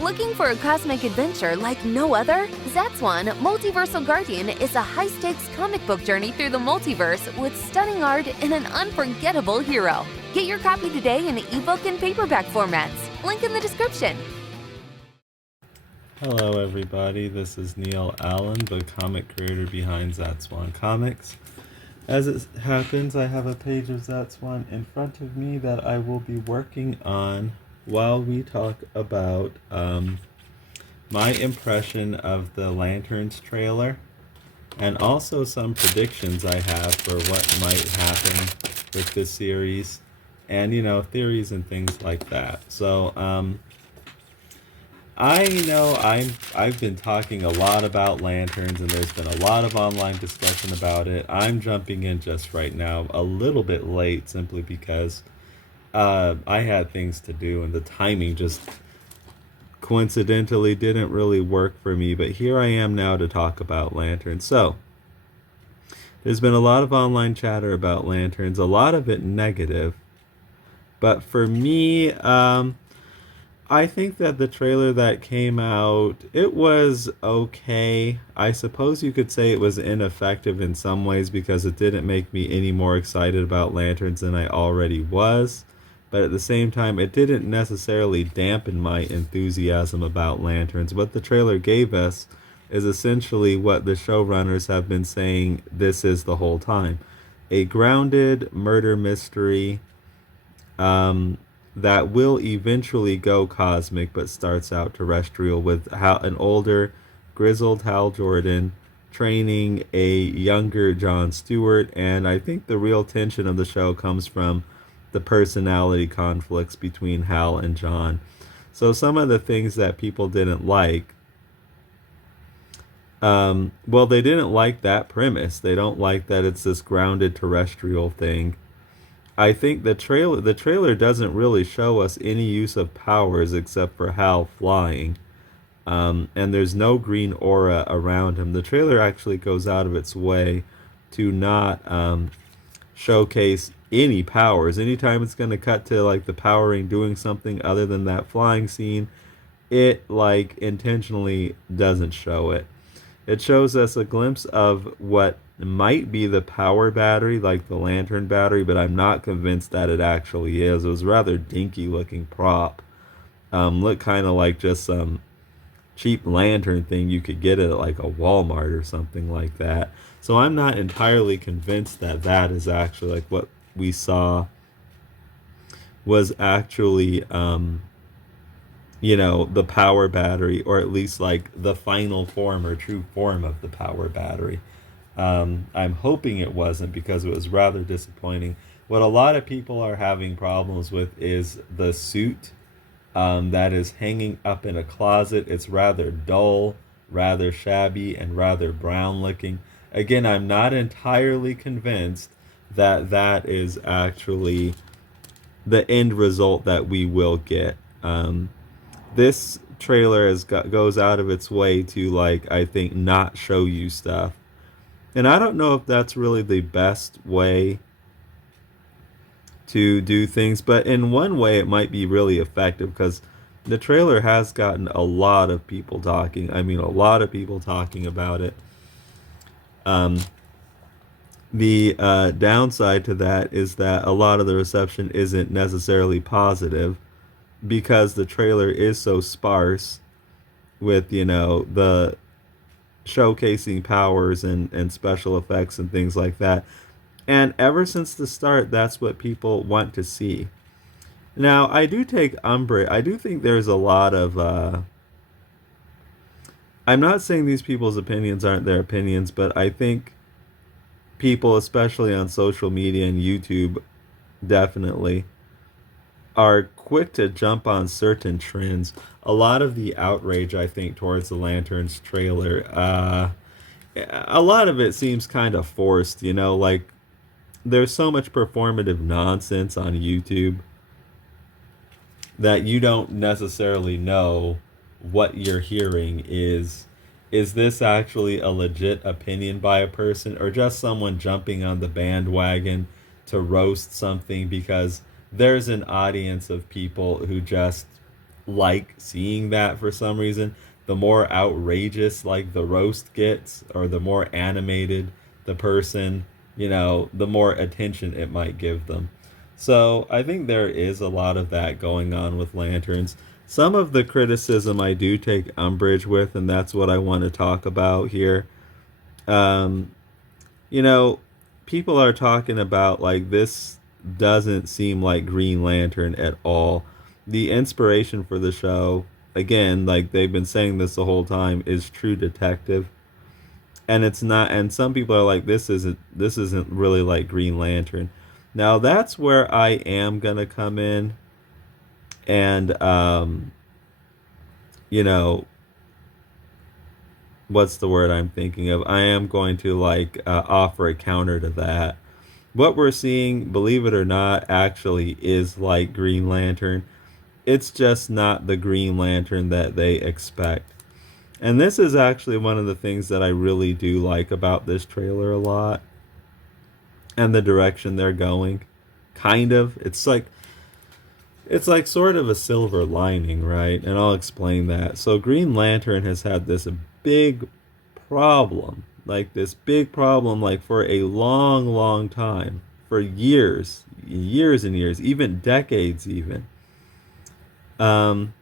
Looking for a cosmic adventure like no other? Zatswan, Multiversal Guardian is a high-stakes comic book journey through the multiverse with stunning art and an unforgettable hero. Get your copy today in ebook and paperback formats. Link in the description. Hello everybody, this is Neil Allen, the comic creator behind Zatswan Comics. As it happens, I have a page of Zatswan in front of me that I will be working on while we talk about my impression of the Lanterns trailer, and also some predictions I have for what might happen with this series, and theories and things like that. So I know I've been talking a lot about Lanterns, and there's been a lot of online discussion about it. I'm jumping in just right now, a little bit late, simply because I had things to do, and the timing just coincidentally didn't really work for me. But here I am now to talk about Lanterns. So, there's been a lot of online chatter about Lanterns, a lot of it negative. But for me, I think that the trailer that came out, it was okay. I suppose you could say it was ineffective in some ways because it didn't make me any more excited about Lanterns than I already was. But at the same time, it didn't necessarily dampen my enthusiasm about Lanterns. What the trailer gave us is essentially what the showrunners have been saying this is the whole time. A grounded murder mystery that will eventually go cosmic but starts out terrestrial, with an older, grizzled Hal Jordan training a younger John Stewart. And I think the real tension of the show comes from the personality conflicts between Hal and John. So some of the things that people didn't like, well, they didn't like that premise. They don't like that it's this grounded terrestrial thing. I think the trailer doesn't really show us any use of powers except for Hal flying. And there's no green aura around him. The trailer actually goes out of its way to not showcase any powers. Anytime it's going to cut to like the Power Ring doing something other than that flying scene, it like intentionally doesn't show it. It shows us a glimpse of what might be the power battery, like the lantern battery, but I'm not convinced that it actually is. It was a rather dinky looking prop. Looked kind of like just some cheap lantern thing you could get at like a Walmart or something like that. So I'm not entirely convinced that that is actually like what we saw was actually the power battery, or at least like the final form or true form of the power battery. I'm hoping it wasn't, because it was rather disappointing. What a lot of people are having problems with is the suit that is hanging up in a closet. It's rather dull, rather shabby, and rather brown looking. Again, I'm not entirely convinced that that is actually the end result that we will get. This trailer goes out of its way to, like, I think, not show you stuff. And I don't know if that's really the best way to do things, but in one way it might be really effective, because the trailer has gotten a lot of people talking. I mean, a lot of people talking about it. The downside to that is that a lot of the reception isn't necessarily positive, because the trailer is so sparse with, the showcasing powers and special effects and things like that. And ever since the start, that's what people want to see. Now, I do take umbrage. I do think there's a lot of I'm not saying these people's opinions aren't their opinions, but I think people, especially on social media and YouTube, definitely are quick to jump on certain trends. A lot of the outrage, I think, towards the Lanterns trailer, a lot of it seems kind of forced, like there's so much performative nonsense on YouTube that you don't necessarily know what you're hearing is this actually a legit opinion by a person, or just someone jumping on the bandwagon to roast something because there's an audience of people who just like seeing that for some reason. The more outrageous like the roast gets, or the more animated the person, the more attention it might give them. So I think there is a lot of that going on with Lanterns. Some of the criticism I do take umbrage with, and that's what I want to talk about here. Um, you know, People are talking about like this doesn't seem like Green Lantern at all. The inspiration for the show, again, like they've been saying this the whole time, is True Detective. And it's not, and some people are like, this isn't really like Green Lantern. Now that's where I am gonna come in and you know, what's the word I'm thinking of? I am going to like offer a counter to that. What we're seeing, believe it or not, actually is like Green Lantern. It's just not the Green Lantern that they expect. And this is actually one of the things that I really do like about this trailer a lot, and the direction they're going. Kind of. It's like sort of a silver lining, right? And I'll explain that. So Green Lantern has had this big problem, like for a long, long time, for years, years and years, even decades, even. Um,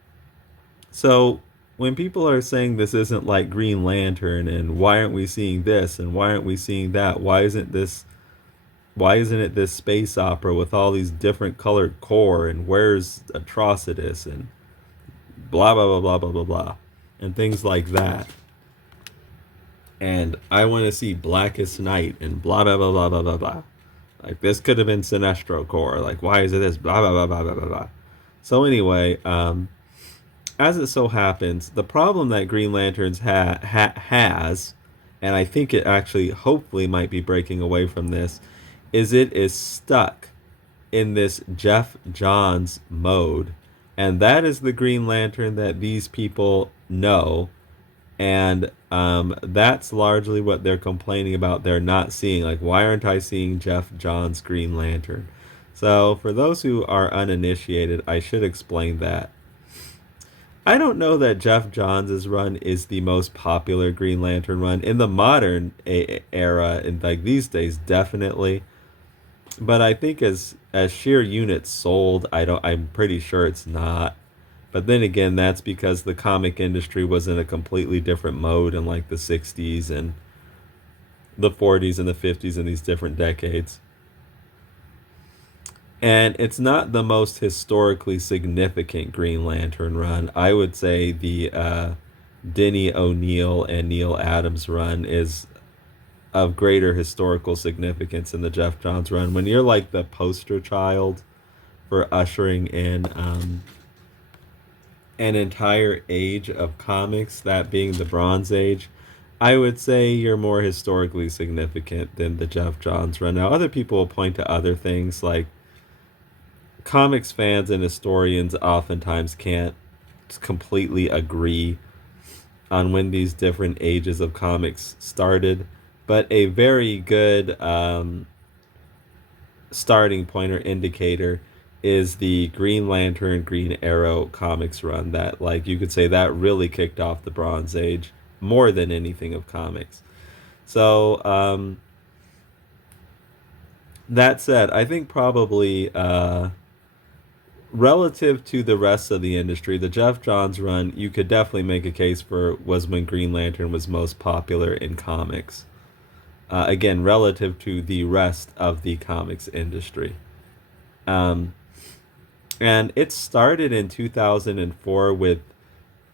so when people are saying this isn't like Green Lantern, and why aren't we seeing this, and why aren't we seeing that? Why isn't it this space opera with all these different colored core, and where's Atrocitus, and blah blah blah blah blah blah blah, and things like that. And I want to see Blackest Night and blah blah blah blah blah blah blah. Like this could have been Sinestro Corps. Like why is it this blah blah blah blah blah blah blah. So anyway, as it so happens, the problem that Green Lanterns has, and I think it actually hopefully might be breaking away from this, is it is stuck in this Jeff Johns mode. And that is the Green Lantern that these people know. And that's largely what they're complaining about. They're not seeing, like, why aren't I seeing Jeff Johns' Green Lantern? So for those who are uninitiated, I should explain that. I don't know that Jeff Johns' run is the most popular Green Lantern run in the modern era, and like these days, definitely. But I think as sheer units sold, I'm pretty sure it's not. But then again, that's because the comic industry was in a completely different mode in like the 60s and the 40s and the 50s and these different decades. And it's not the most historically significant Green Lantern run. I would say the Denny O'Neil and Neil Adams run is of greater historical significance than the Jeff Johns run. When you're like the poster child for ushering in an entire age of comics, that being the Bronze Age, I would say you're more historically significant than the Jeff Johns run. Now, other people will point to other things, like comics fans and historians oftentimes can't completely agree on when these different ages of comics started, but a very good starting point or indicator is the Green Lantern, Green Arrow comics run that, like, you could say that really kicked off the Bronze Age more than anything of comics. So, that said, I think probably relative to the rest of the industry, the Jeff Johns run, you could definitely make a case for was when Green Lantern was most popular in comics. Again, relative to the rest of the comics industry. And it started in 2004 with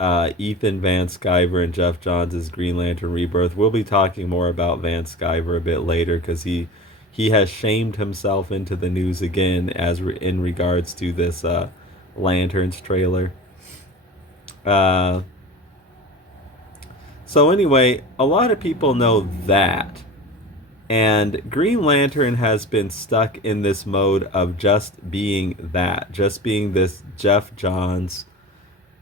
Ethan Van Sciver and Jeff Johns' Green Lantern Rebirth. We'll be talking more about Van Sciver a bit later because he has shamed himself into the news again in regards to this Lanterns trailer. So anyway, a lot of people know that. And Green Lantern has been stuck in this mode of just being that, just being this Jeff Johns,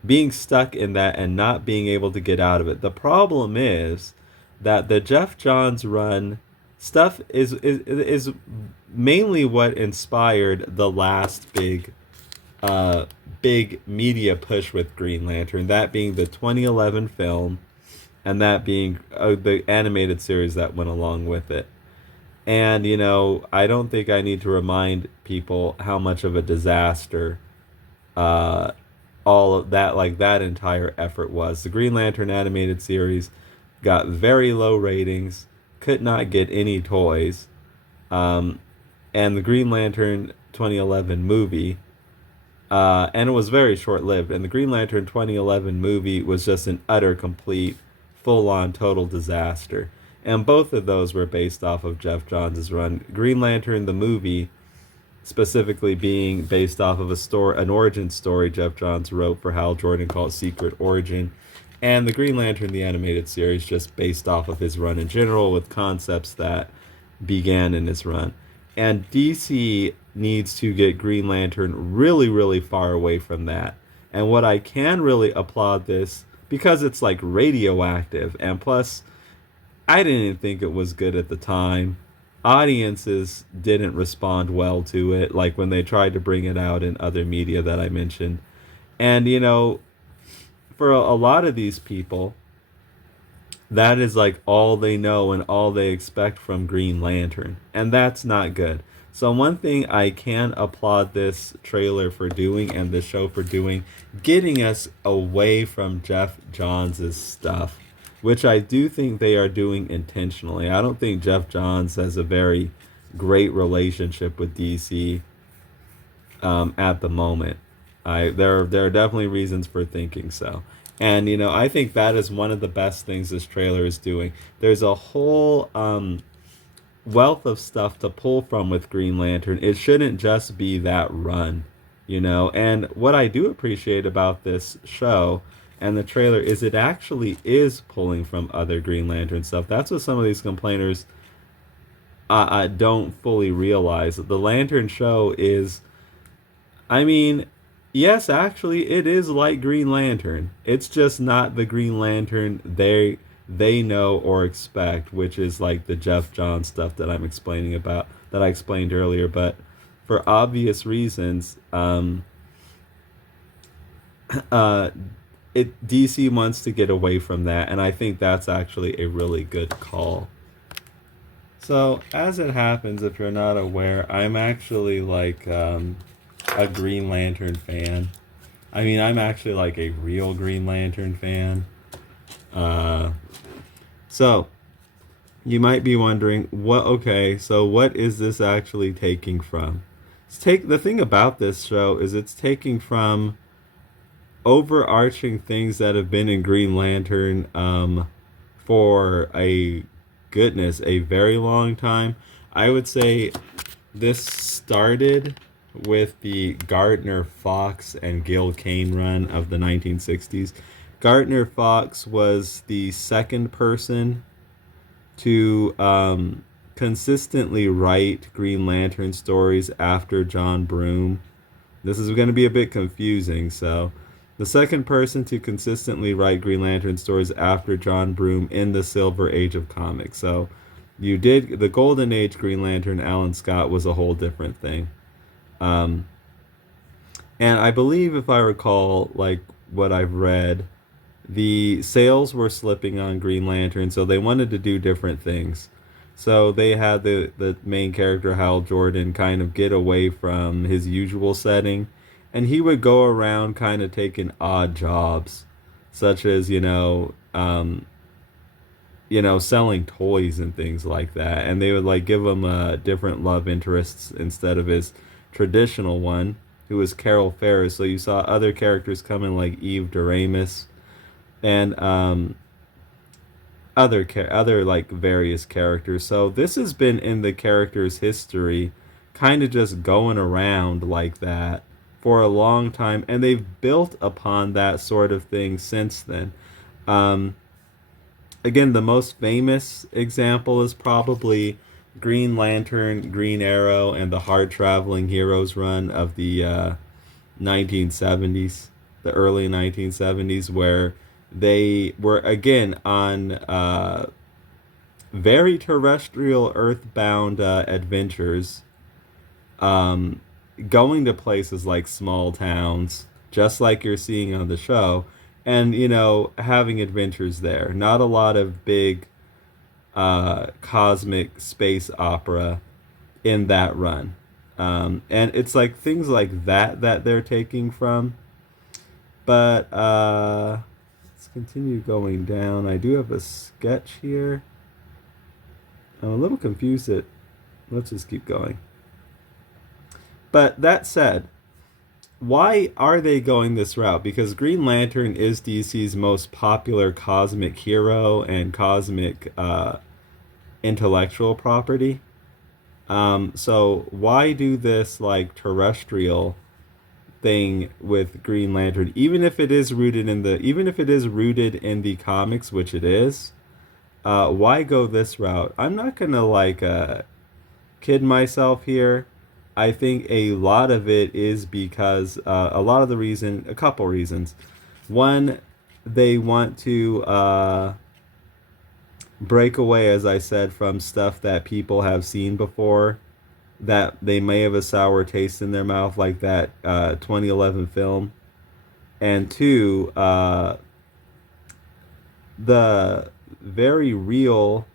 being stuck in that and not being able to get out of it. The problem is that the Jeff Johns run stuff is mainly what inspired the last big uh, big media push with Green Lantern, that being the 2011 film, and that being the animated series that went along with it. And, I don't think I need to remind people how much of a disaster uh, all of that, like that entire effort was. The Green Lantern animated series got very low ratings, could not get any toys. Um, and the Green Lantern 2011 movie, and it was very short lived. And the Green Lantern 2011 movie was just an utter, complete, full on, total disaster. And both of those were based off of Jeff Johns' run. Green Lantern, the movie, specifically being based off of an origin story Jeff Johns wrote for Hal Jordan called Secret Origin. And the Green Lantern, the animated series, just based off of his run in general with concepts that began in his run. And DC needs to get Green Lantern really, really far away from that. And what I can really applaud this, because it's like radioactive, and plus, I didn't think it was good at the time. Audiences didn't respond well to it, like when they tried to bring it out in other media that I mentioned. And, for a lot of these people, that is like all they know and all they expect from Green Lantern. And that's not good. So one thing I can applaud this trailer for doing and the show for doing, getting us away from Jeff Johns' stuff, which I do think they are doing intentionally. I don't think Jeff Johns has a very great relationship with DC at the moment. There are definitely reasons for thinking so. And, I think that is one of the best things this trailer is doing. There's a whole wealth of stuff to pull from with Green Lantern. It shouldn't just be that run, And what I do appreciate about this show and the trailer is it actually is pulling from other Green Lantern stuff. That's what some of these complainers don't fully realize. The Lantern show is, I mean, yes, actually, it is like Green Lantern. It's just not the Green Lantern they know or expect, which is like the Jeff Johns stuff that I'm explaining about, that I explained earlier. But for obvious reasons, DC wants to get away from that, and I think that's actually a really good call. So, as it happens, if you're not aware, I'm actually like a Green Lantern fan. I mean, I'm actually like a real Green Lantern fan. So, you might be wondering, so what is this actually taking from? The thing about this show is it's taking from overarching things that have been in Green Lantern for a very long time. I would say this started with the Gardner Fox and Gil Kane run of the 1960s. Gardner Fox was the second person to consistently write Green Lantern stories after John Broome. This is going to be a bit confusing, so the second person to consistently write Green Lantern stories after John Broome in the Silver Age of comics. So you did the Golden Age Green Lantern, Alan Scott, was a whole different thing. And I believe, if I recall, like what I've read, the sales were slipping on Green Lantern, so they wanted to do different things. So they had the main character, Hal Jordan, kind of get away from his usual setting, and he would go around kind of taking odd jobs, such as, selling toys and things like that. And they would like give him different love interests instead of his traditional one, who was Carol Ferris. So you saw other characters come in like Eve Doremus and other like various characters. So this has been in the character's history, kind of just going around like that for a long time, and they've built upon that sort of thing since then. Again, the most famous example is probably Green Lantern, Green Arrow, and the Hard Traveling Heroes run of the 1970s, the early 1970s, where they were again on very terrestrial, earthbound adventures, going to places like small towns, just like you're seeing on the show, and having adventures there. Not a lot of big cosmic space opera in that run. And it's like things like that they're taking from. But let's continue going down. I do have a sketch here. I'm a little confused at. Let's just keep going. But that said, why are they going this route? Because Green Lantern is DC's most popular cosmic hero and cosmic intellectual property. So why do this like terrestrial thing with Green Lantern, even if it is rooted in the comics, which it is? Why go this route? I'm not gonna kid myself here. I think a lot of it is because a couple reasons. One, they want to break away, as I said, from stuff that people have seen before, that they may have a sour taste in their mouth, like that 2011 film. And two, the very real,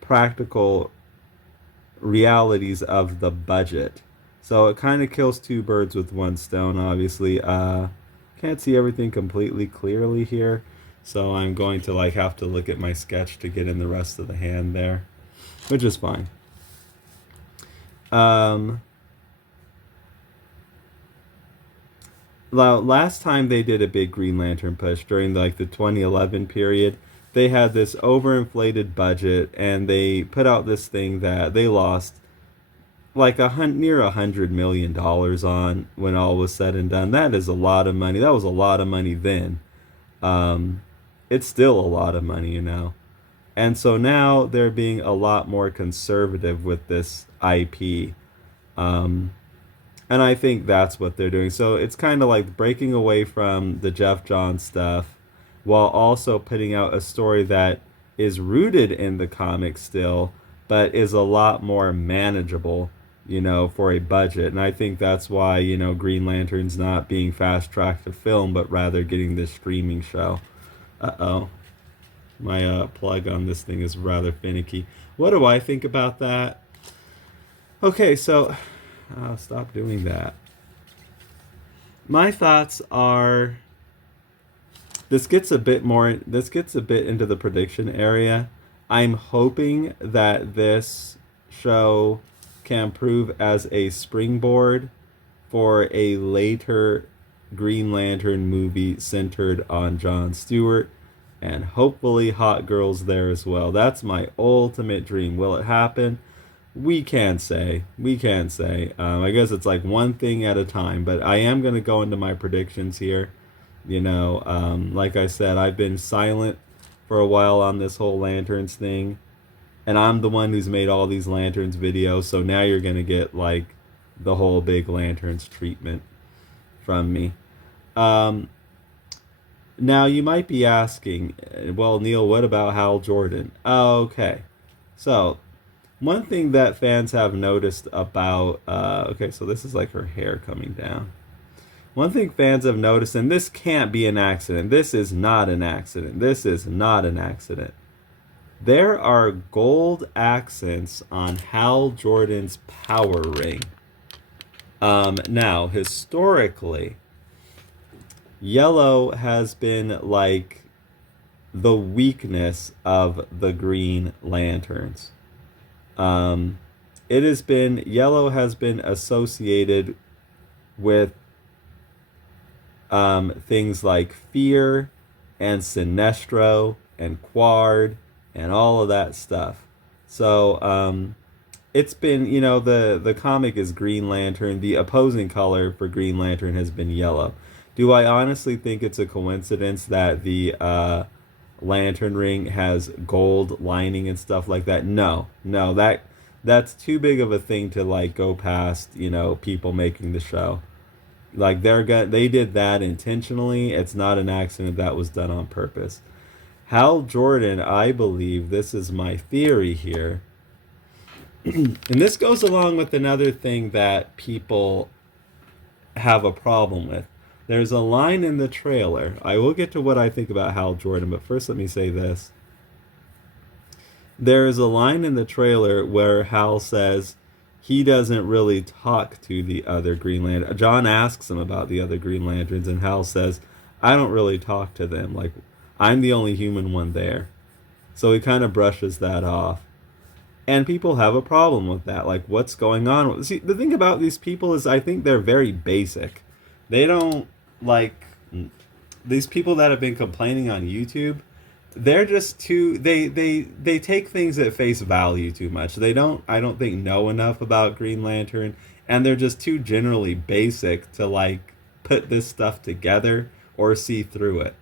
practical realities of the budget. So it kind of kills two birds with one stone, obviously. Can't see everything completely clearly here, so I'm going to have to look at my sketch to get in the rest of the hand there, which is fine. Last time they did a big Green Lantern push during the 2011 period, they had this overinflated budget, and they put out this thing that they lost near $100 million on when all was said and done. That is a lot of money. That was a lot of money then. It's still a lot of money, And so now they're being a lot more conservative with this IP. And I think that's what they're doing. So it's kind of like breaking away from the Jeff Johns stuff, while also putting out a story that is rooted in the comics still, but is a lot more manageable, for a budget. And I think that's why, Green Lantern's not being fast-tracked to film, but rather getting this streaming show. Uh-oh. My plug on this thing is rather finicky. What do I think about that? Okay, so stop doing that. My thoughts are, this gets a bit into the prediction area. I'm hoping that this show can prove as a springboard for a later Green Lantern movie centered on John Stewart, and hopefully hot girls there as well. That's my ultimate dream. Will it happen? We can't say. I guess it's one thing at a time, but I am going to go into my predictions here. Like I said, I've been silent for a while on this whole Lanterns thing, and I'm the one who's made all these Lanterns videos, so now you're going to get the whole big Lanterns treatment from me. Now you might be asking, well, Neil, what about Hal Jordan? Okay, so one thing that fans have noticed about, okay, so this is her hair coming down. One thing fans have noticed, and this can't be an accident. This is not an accident. There are gold accents on Hal Jordan's power ring. Now, historically, yellow has been the weakness of the Green Lanterns. Yellow has been associated with things like Fear and Sinestro and Quard and all of that stuff. So it's been, the comic is Green Lantern. The opposing color for Green Lantern has been yellow. Do I honestly think it's a coincidence that the lantern ring has gold lining and stuff like that? No, that's too big of a thing to go past, people making the show. They did that intentionally. It's not an accident. That was done on purpose. Hal Jordan, I believe, this is my theory here, And this goes along with another thing that people have a problem with. There's a line in the trailer. I will get to what I think about Hal Jordan, but first let me say this. There is a line in the trailer where Hal says he doesn't really talk to the other Green Lantern. John asks him about the other Green Lanterns, and Hal says, I don't really talk to them. Like, I'm the only human one there. So he kind of brushes that off. And people have a problem with that. Like, what's going on? See, the thing about these people is I think they're very basic. They don't, like, these people that have been complaining on YouTube, they're just too, they take things at face value too much. They don't, I don't think, know enough about Green Lantern. And they're just too generally basic to, like, put this stuff together or see through it.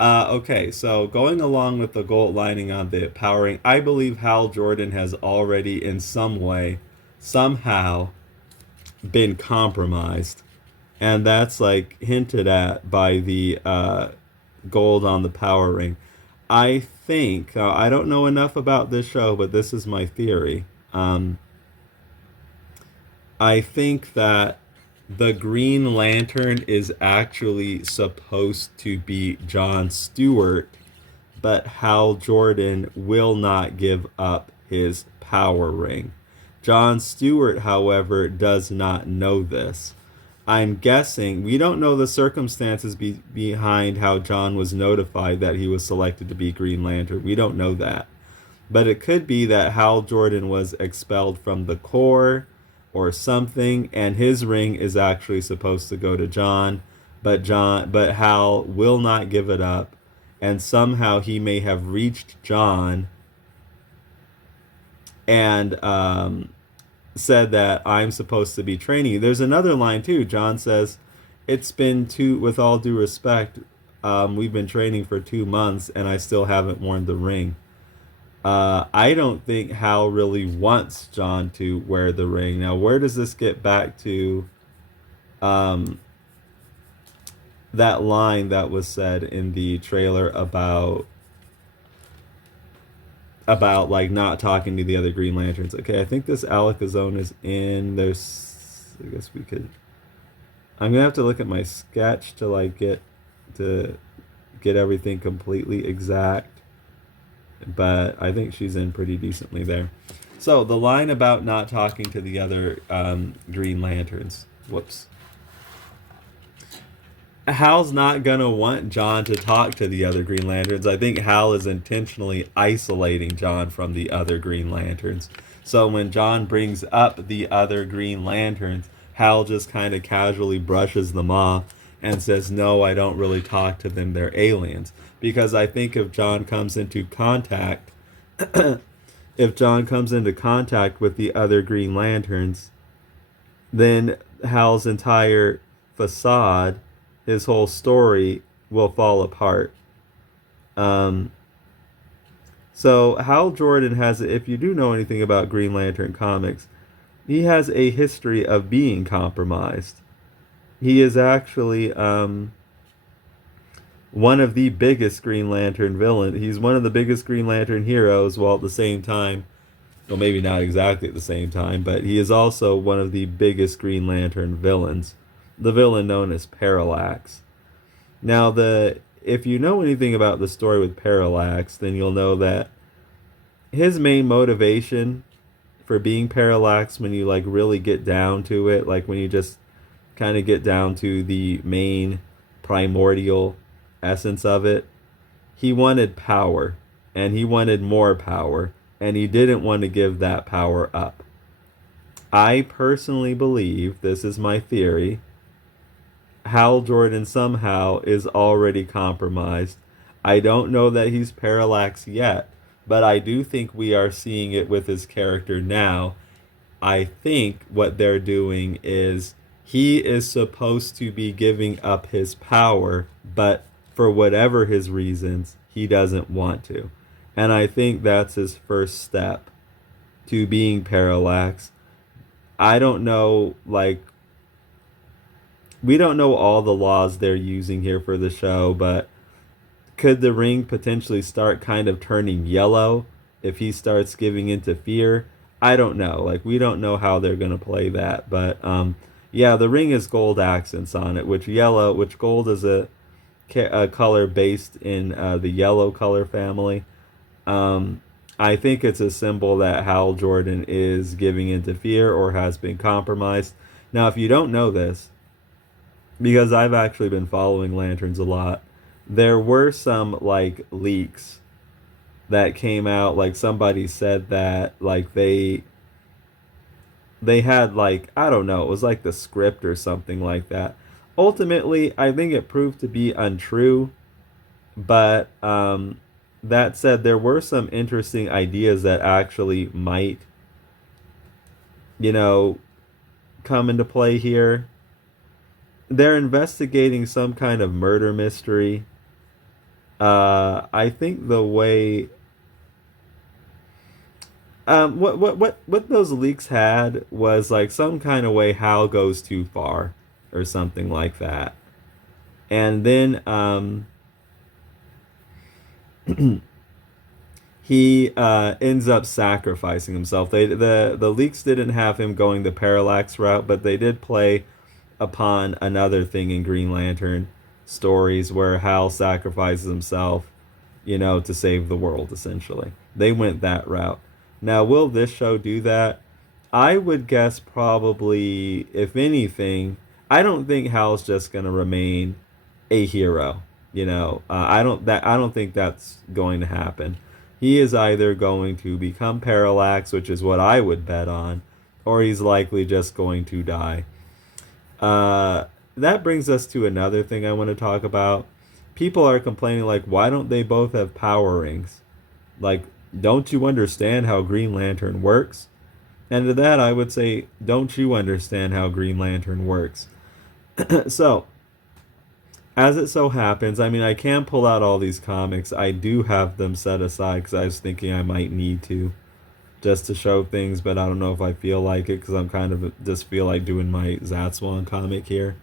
Okay, so going along with the gold lining on the powering, I believe Hal Jordan has already, in some way, somehow, been compromised. And that's, like, hinted at by the gold on the power ring. I think, I don't know enough about this show, but this is my theory. I think that the Green Lantern is actually supposed to be John Stewart, but Hal Jordan will not give up his power ring. John Stewart, however, does not know this. I'm guessing, we don't know the circumstances behind how John was notified that he was selected to be Green Lantern. We don't know that. But it could be that Hal Jordan was expelled from the Corps or something, and his ring is actually supposed to go to John, but Hal will not give it up, and somehow he may have reached John and said that I'm supposed to be training you. There's another line too. John says, "It's been with all due respect, we've been training for 2 months, and I still haven't worn the ring." I don't think Hal really wants John to wear the ring. Now, where does this get back to that line that was said in the trailer about like not talking to the other Green Lanterns? Okay, I think this Alakazam is in. I guess we could. I'm gonna have to look at my sketch to like get everything completely exact. But I think she's in pretty decently there. So the line about not talking to the other Green Lanterns. Whoops. Hal's not going to want John to talk to the other Green Lanterns. I think Hal is intentionally isolating John from the other Green Lanterns. So when John brings up the other Green Lanterns, Hal just kind of casually brushes them off and says, no, I don't really talk to them. They're aliens. Because I think if John comes into contact, with the other Green Lanterns, then Hal's entire facade, his whole story, will fall apart. So Hal Jordan has, if you do know anything about Green Lantern comics, he has a history of being compromised. He is actually one of the biggest Green Lantern villains. He's one of the biggest Green Lantern heroes, while at the same time, well, maybe not exactly at the same time, but he is also one of the biggest Green Lantern villains. The villain known as Parallax. Now, if you know anything about the story with Parallax, then you'll know that his main motivation for being Parallax, when you like really get down to it, like when you just kind of get down to the main primordial essence of it, he wanted power, and he wanted more power, and he didn't want to give that power up. I personally believe, this is my theory, Hal Jordan somehow is already compromised. I don't know that he's Parallax yet, but I do think we are seeing it with his character now. I think what they're doing is he is supposed to be giving up his power, but for whatever his reasons, he doesn't want to. And I think that's his first step to being Parallax. I don't know, like, we don't know all the laws they're using here for the show, but could the ring potentially start kind of turning yellow if he starts giving into fear? I don't know. Like, we don't know how they're gonna play that, but yeah, the ring is gold accents on it, which gold is a color based in the yellow color family. Um, I think it's a symbol that Hal Jordan is giving into fear or has been compromised. Now, if you don't know this, because I've actually been following Lanterns a lot, there were some like leaks that came out. Like somebody said that like they had like, I don't know, it was like the script or something like that. Ultimately, I think it proved to be untrue, but that said, there were some interesting ideas that actually might, you know, come into play here. They're investigating some kind of murder mystery. I think the way what those leaks had was like some kind of way Hal goes too far or something like that, and then he ends up sacrificing himself. The leaks didn't have him going the parallax route, but they did play upon another thing in Green Lantern stories where Hal sacrifices himself, to save the world, essentially. They went that route. Now, will this show do that? I would guess probably, if anything, I don't think Hal's just going to remain a hero. I don't think that's going to happen. He is either going to become Parallax, which is what I would bet on, or he's likely just going to die. That brings us to another thing I want to talk about. People are complaining, like, why don't they both have power rings? Like, don't you understand how Green Lantern works? And to that, I would say, don't you understand how Green Lantern works? So, as it so happens, I mean, I can pull out all these comics. I do have them set aside because I was thinking I might need to, just to show things, but I don't know if I feel like it because I'm kind of just feel like doing my Zatswan comic here.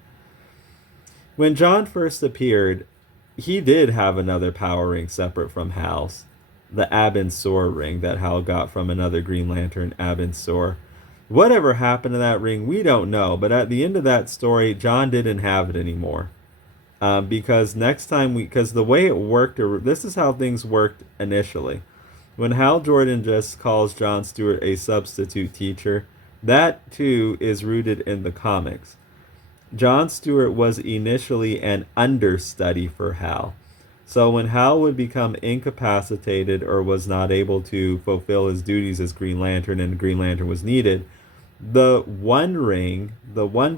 When John first appeared, he did have another power ring separate from Hal's, the Abin ring that Hal got from another Green Lantern, Abin. Whatever happened to that ring, we don't know, but at the end of that story, John didn't have it anymore. Because because the way it worked, this is how things worked initially. When Hal Jordan just calls John Stewart a substitute teacher, that too is rooted in the comics. John Stewart was initially an understudy for Hal. So when Hal would become incapacitated or was not able to fulfill his duties as Green Lantern and Green Lantern was needed, the one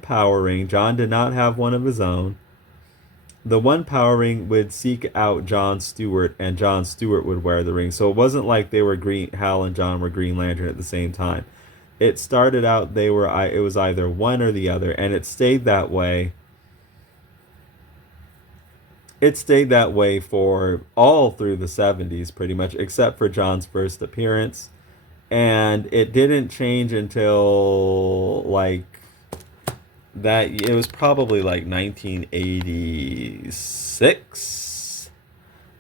power ring, John did not have one of his own. The one power ring would seek out John Stewart, and John Stewart would wear the ring. So it wasn't like Hal and John were Green Lantern at the same time. It started out it was either one or the other, and it stayed that way. It stayed that way for all through the 70s, pretty much, except for John's first appearance. And it didn't change until it was probably like 1986.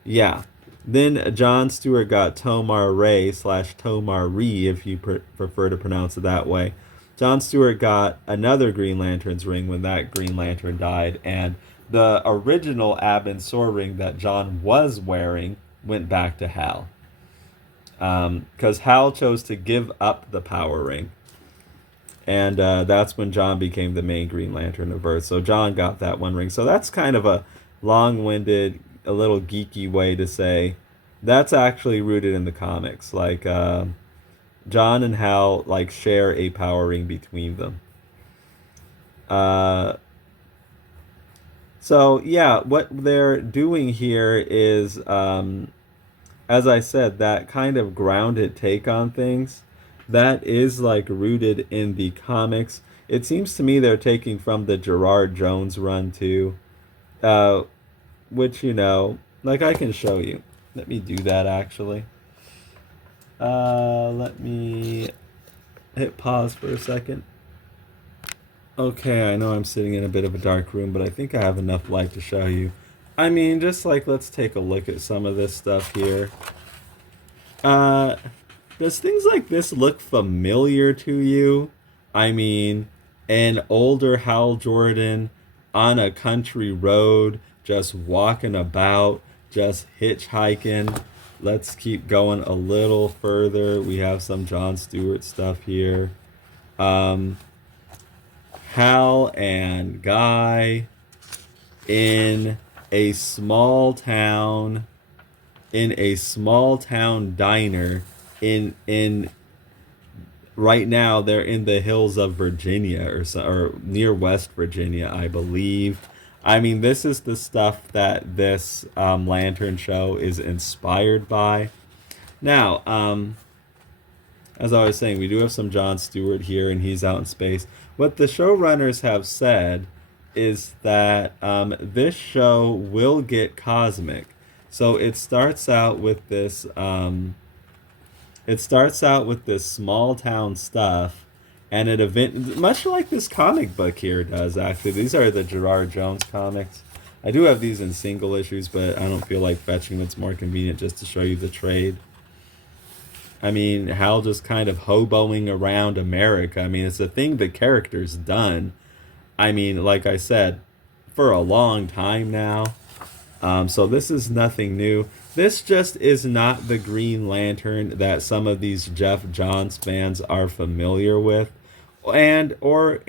Yeah. Then John Stewart got Tomar Ray / Tomar Ree, if you prefer to pronounce it that way. John Stewart got another Green Lantern's ring when that Green Lantern died, and the original Abin ring that John was wearing went back to Hal. Because Hal chose to give up the power ring. And that's when John became the main Green Lantern of Earth. So John got that one ring. So that's kind of a long-winded, a little geeky way to say that's actually rooted in the comics. Like, John and Hal, share a power ring between them. So, yeah, what they're doing here is, as I said, that kind of grounded take on things. That is rooted in the comics. It seems to me they're taking from the Gerard Jones run too, which I can show you. Let me do that actually. Let me hit pause for a second. Okay, I know I'm sitting in a bit of a dark room, but I think I have enough light to show you. I mean, just let's take a look at some of this stuff here. Does things like this look familiar to you? I mean, an older Hal Jordan on a country road, just walking about, just hitchhiking. Let's keep going a little further. We have some John Stewart stuff here. Um, Hal and Guy in a small town, diner in right now they're in the hills of Virginia or near West Virginia, I believe. I mean, this is the stuff that this Lantern show is inspired by. Now, as I was saying, we do have some John Stewart here, and he's out in space. What the showrunners have said is that this show will get cosmic. So it starts out with this. It starts out with this small town stuff, and it event much like this comic book here does. Actually, these are the Gerard Jones comics. I do have these in single issues, but I don't feel like fetching them. It's more convenient just to show you the trade. I mean, Hal just kind of hoboing around America. I mean, it's a thing the character's done. I mean, like I said, for a long time now. So this is nothing new. This just is not the Green Lantern that some of these Jeff Johns fans are familiar with, and or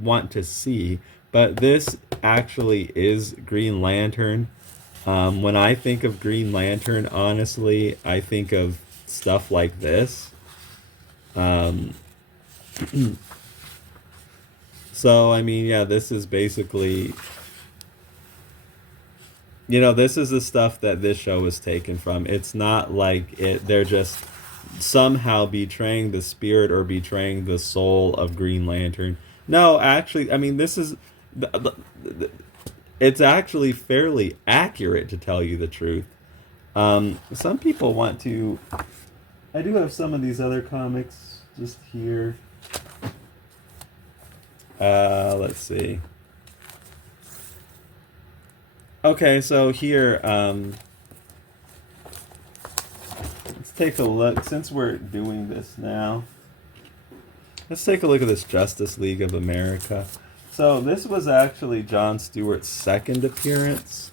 want to see. But this actually is Green Lantern. When I think of Green Lantern, honestly, I think of stuff like this. So I mean, yeah, this is basically. This is the stuff that this show is taken from. It's not like they're just somehow betraying the spirit or betraying the soul of Green Lantern. No, actually, I mean, this is it's actually fairly accurate, to tell you the truth. Some people want to. I do have some of these other comics just here. Let's see. Okay, so here, let's take a look. Since we're doing this now, let's take a look at this Justice League of America. So this was actually John Stewart's second appearance.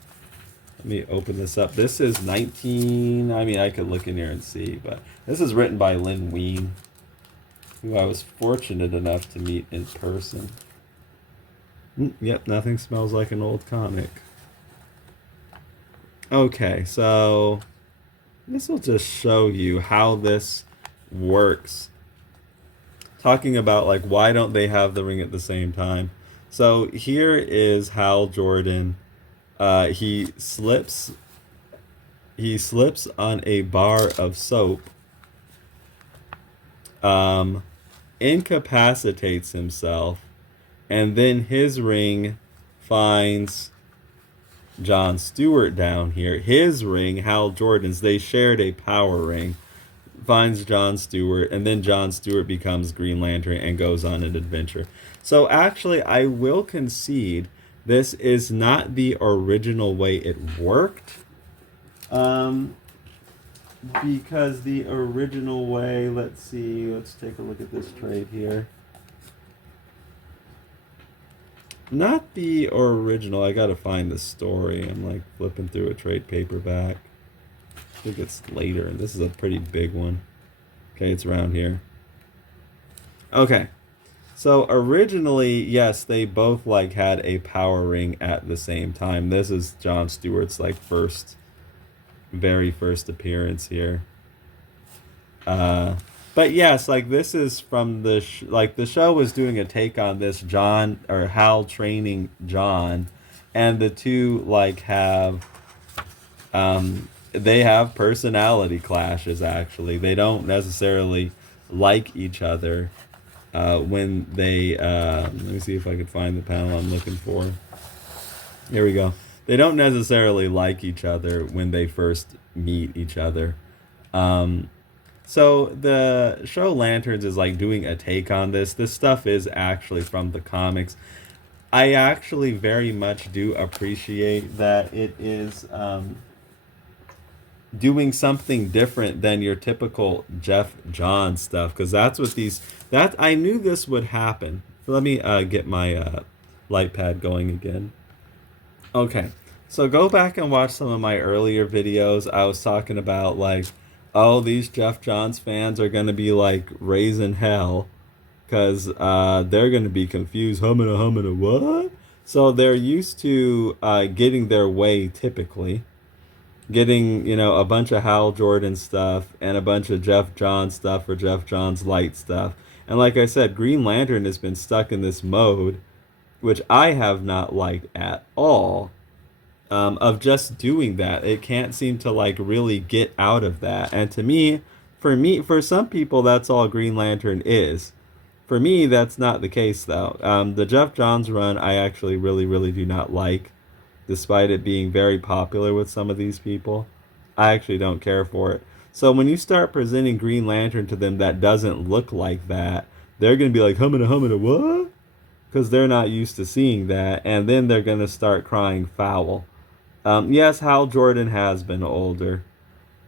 Let me open this up. This is I mean, I could look in here and see, but this is written by Lynn Wein, who I was fortunate enough to meet in person. Yep, nothing smells like an old comic. Okay, so this will just show you how this works. Talking about, like, why don't they have the ring at the same time? So here is Hal Jordan. He slips on a bar of soap, incapacitates himself, and then his ring finds John Stewart down here. His ring, Hal Jordan's, they shared a power ring, finds John Stewart, and then John Stewart becomes Green Lantern and goes on an adventure. So actually, I will concede this is not the original way it worked. Because the original way, let's take a look at this trade here. Not the original. I gotta find the story. I'm like flipping through a trade paperback. I think it's later, and this is a pretty big one. Okay, it's around here. Okay, so originally, yes, they both like had a power ring at the same time. This is John Stewart's like very first appearance here. But yes, like this is from the the show was doing a take on this Hal training John, and the two like have they have personality clashes. Actually, they don't necessarily like each other when they let me see if I could find the panel I'm looking for. Here we go. They don't necessarily like each other when they first meet each other. So the show Lanterns is like doing a take on this. This stuff is actually from the comics. I actually very much do appreciate that it is doing something different than your typical Jeff Johns stuff, because that's what these that I knew this would happen. Let me get my light pad going again. Okay, so go back and watch some of my earlier videos. I was talking about like, oh, these Jeff Johns fans are gonna be like raising hell because they're gonna be confused. Humana humana what? So they're used to getting their way typically, getting, a bunch of Hal Jordan stuff and a bunch of Jeff Johns stuff or Jeff Johns light stuff. And like I said, Green Lantern has been stuck in this mode, which I have not liked at all, of just doing that. It can't seem to like really get out of that. And to me, for some people, that's all Green Lantern is. For me, that's not the case though. The Jeff Johns run, I actually really, really do not like, despite it being very popular with some of these people. I actually don't care for it. So when you start presenting Green Lantern to them that doesn't look like that, they're going to be like, humana, humana, what? Because they're not used to seeing that. And then they're going to start crying foul. Yes, Hal Jordan has been older.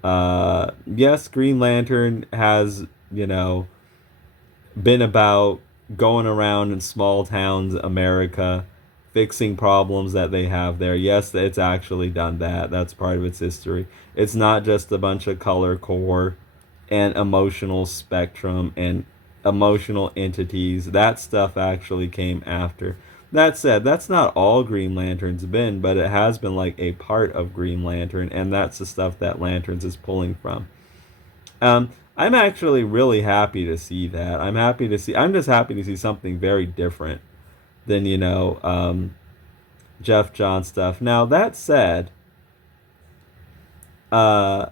Yes, Green Lantern has, been about going around in small towns, America, fixing problems that they have there. Yes, it's actually done that. That's part of its history. It's not just a bunch of color core and emotional spectrum and emotional entities. That stuff actually came after. That said, that's not all Green Lantern's been, but it has been like a part of Green Lantern, and that's the stuff that Lanterns is pulling from. I'm actually really happy to see that. I'm just happy to see something very different than, Jeff John stuff. Now that said, uh,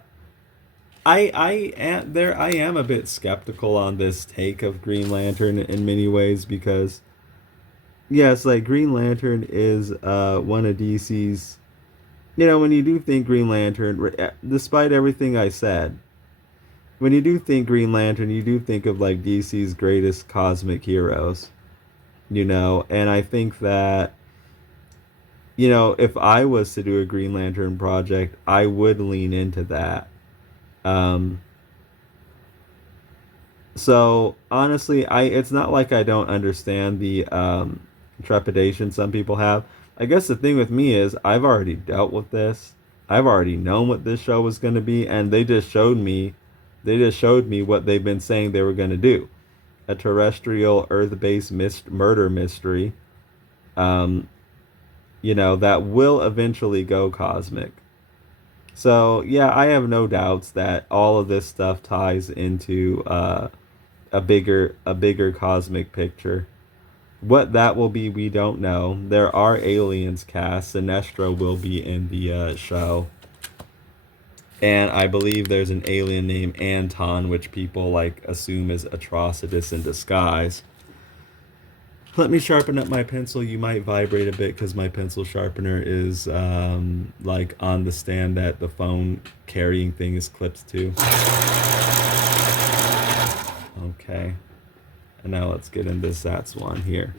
I am a bit skeptical on this take of Green Lantern in many ways because yes, like Green Lantern is one of DC's. When you do think Green Lantern, despite everything I said, when you do think Green Lantern, you do think of like DC's greatest cosmic heroes. And I think that if I was to do a Green Lantern project, I would lean into that. Um, so honestly, it's not like I don't understand the trepidation some people have. I guess the thing with me is I've already dealt with this. I've already known what this show was going to be, and they just showed me what they've been saying they were going to do. A terrestrial Earth-based murder mystery, um, that will eventually go cosmic. So yeah, I have no doubts that all of this stuff ties into a bigger cosmic picture. What that will be, we don't know. There are aliens cast. Sinestro will be in the show, and I believe there's an alien named Anton, which people like assume is Atrocitus in disguise. Let me sharpen up my pencil. You might vibrate a bit because my pencil sharpener is like on the stand that the phone carrying thing is clipped to. Okay. And now let's get into Zatswan here.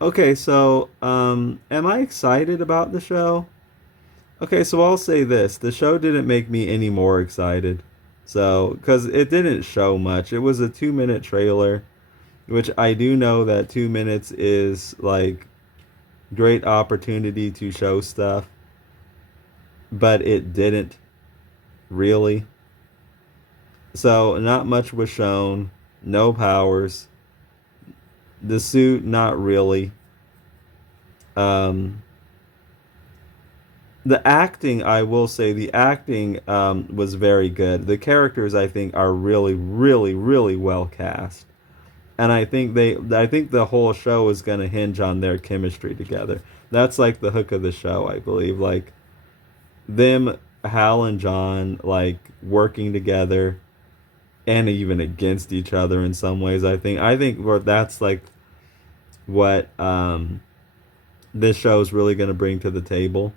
Okay, so am I excited about the show? Okay, so I'll say this. The show didn't make me any more excited. So, because it didn't show much. It was a 2-minute trailer, which I do know that 2 minutes is like great opportunity to show stuff, but it didn't really. So not much was shown, no powers. The suit, not really. Um, the acting, I will say, the acting was very good. The characters, I think, are really, really, really well cast. And I think the whole show is going to hinge on their chemistry together. That's like the hook of the show, I believe. Like them, Hal and John, like working together and even against each other in some ways. I think that's like what this show is really going to bring to the table.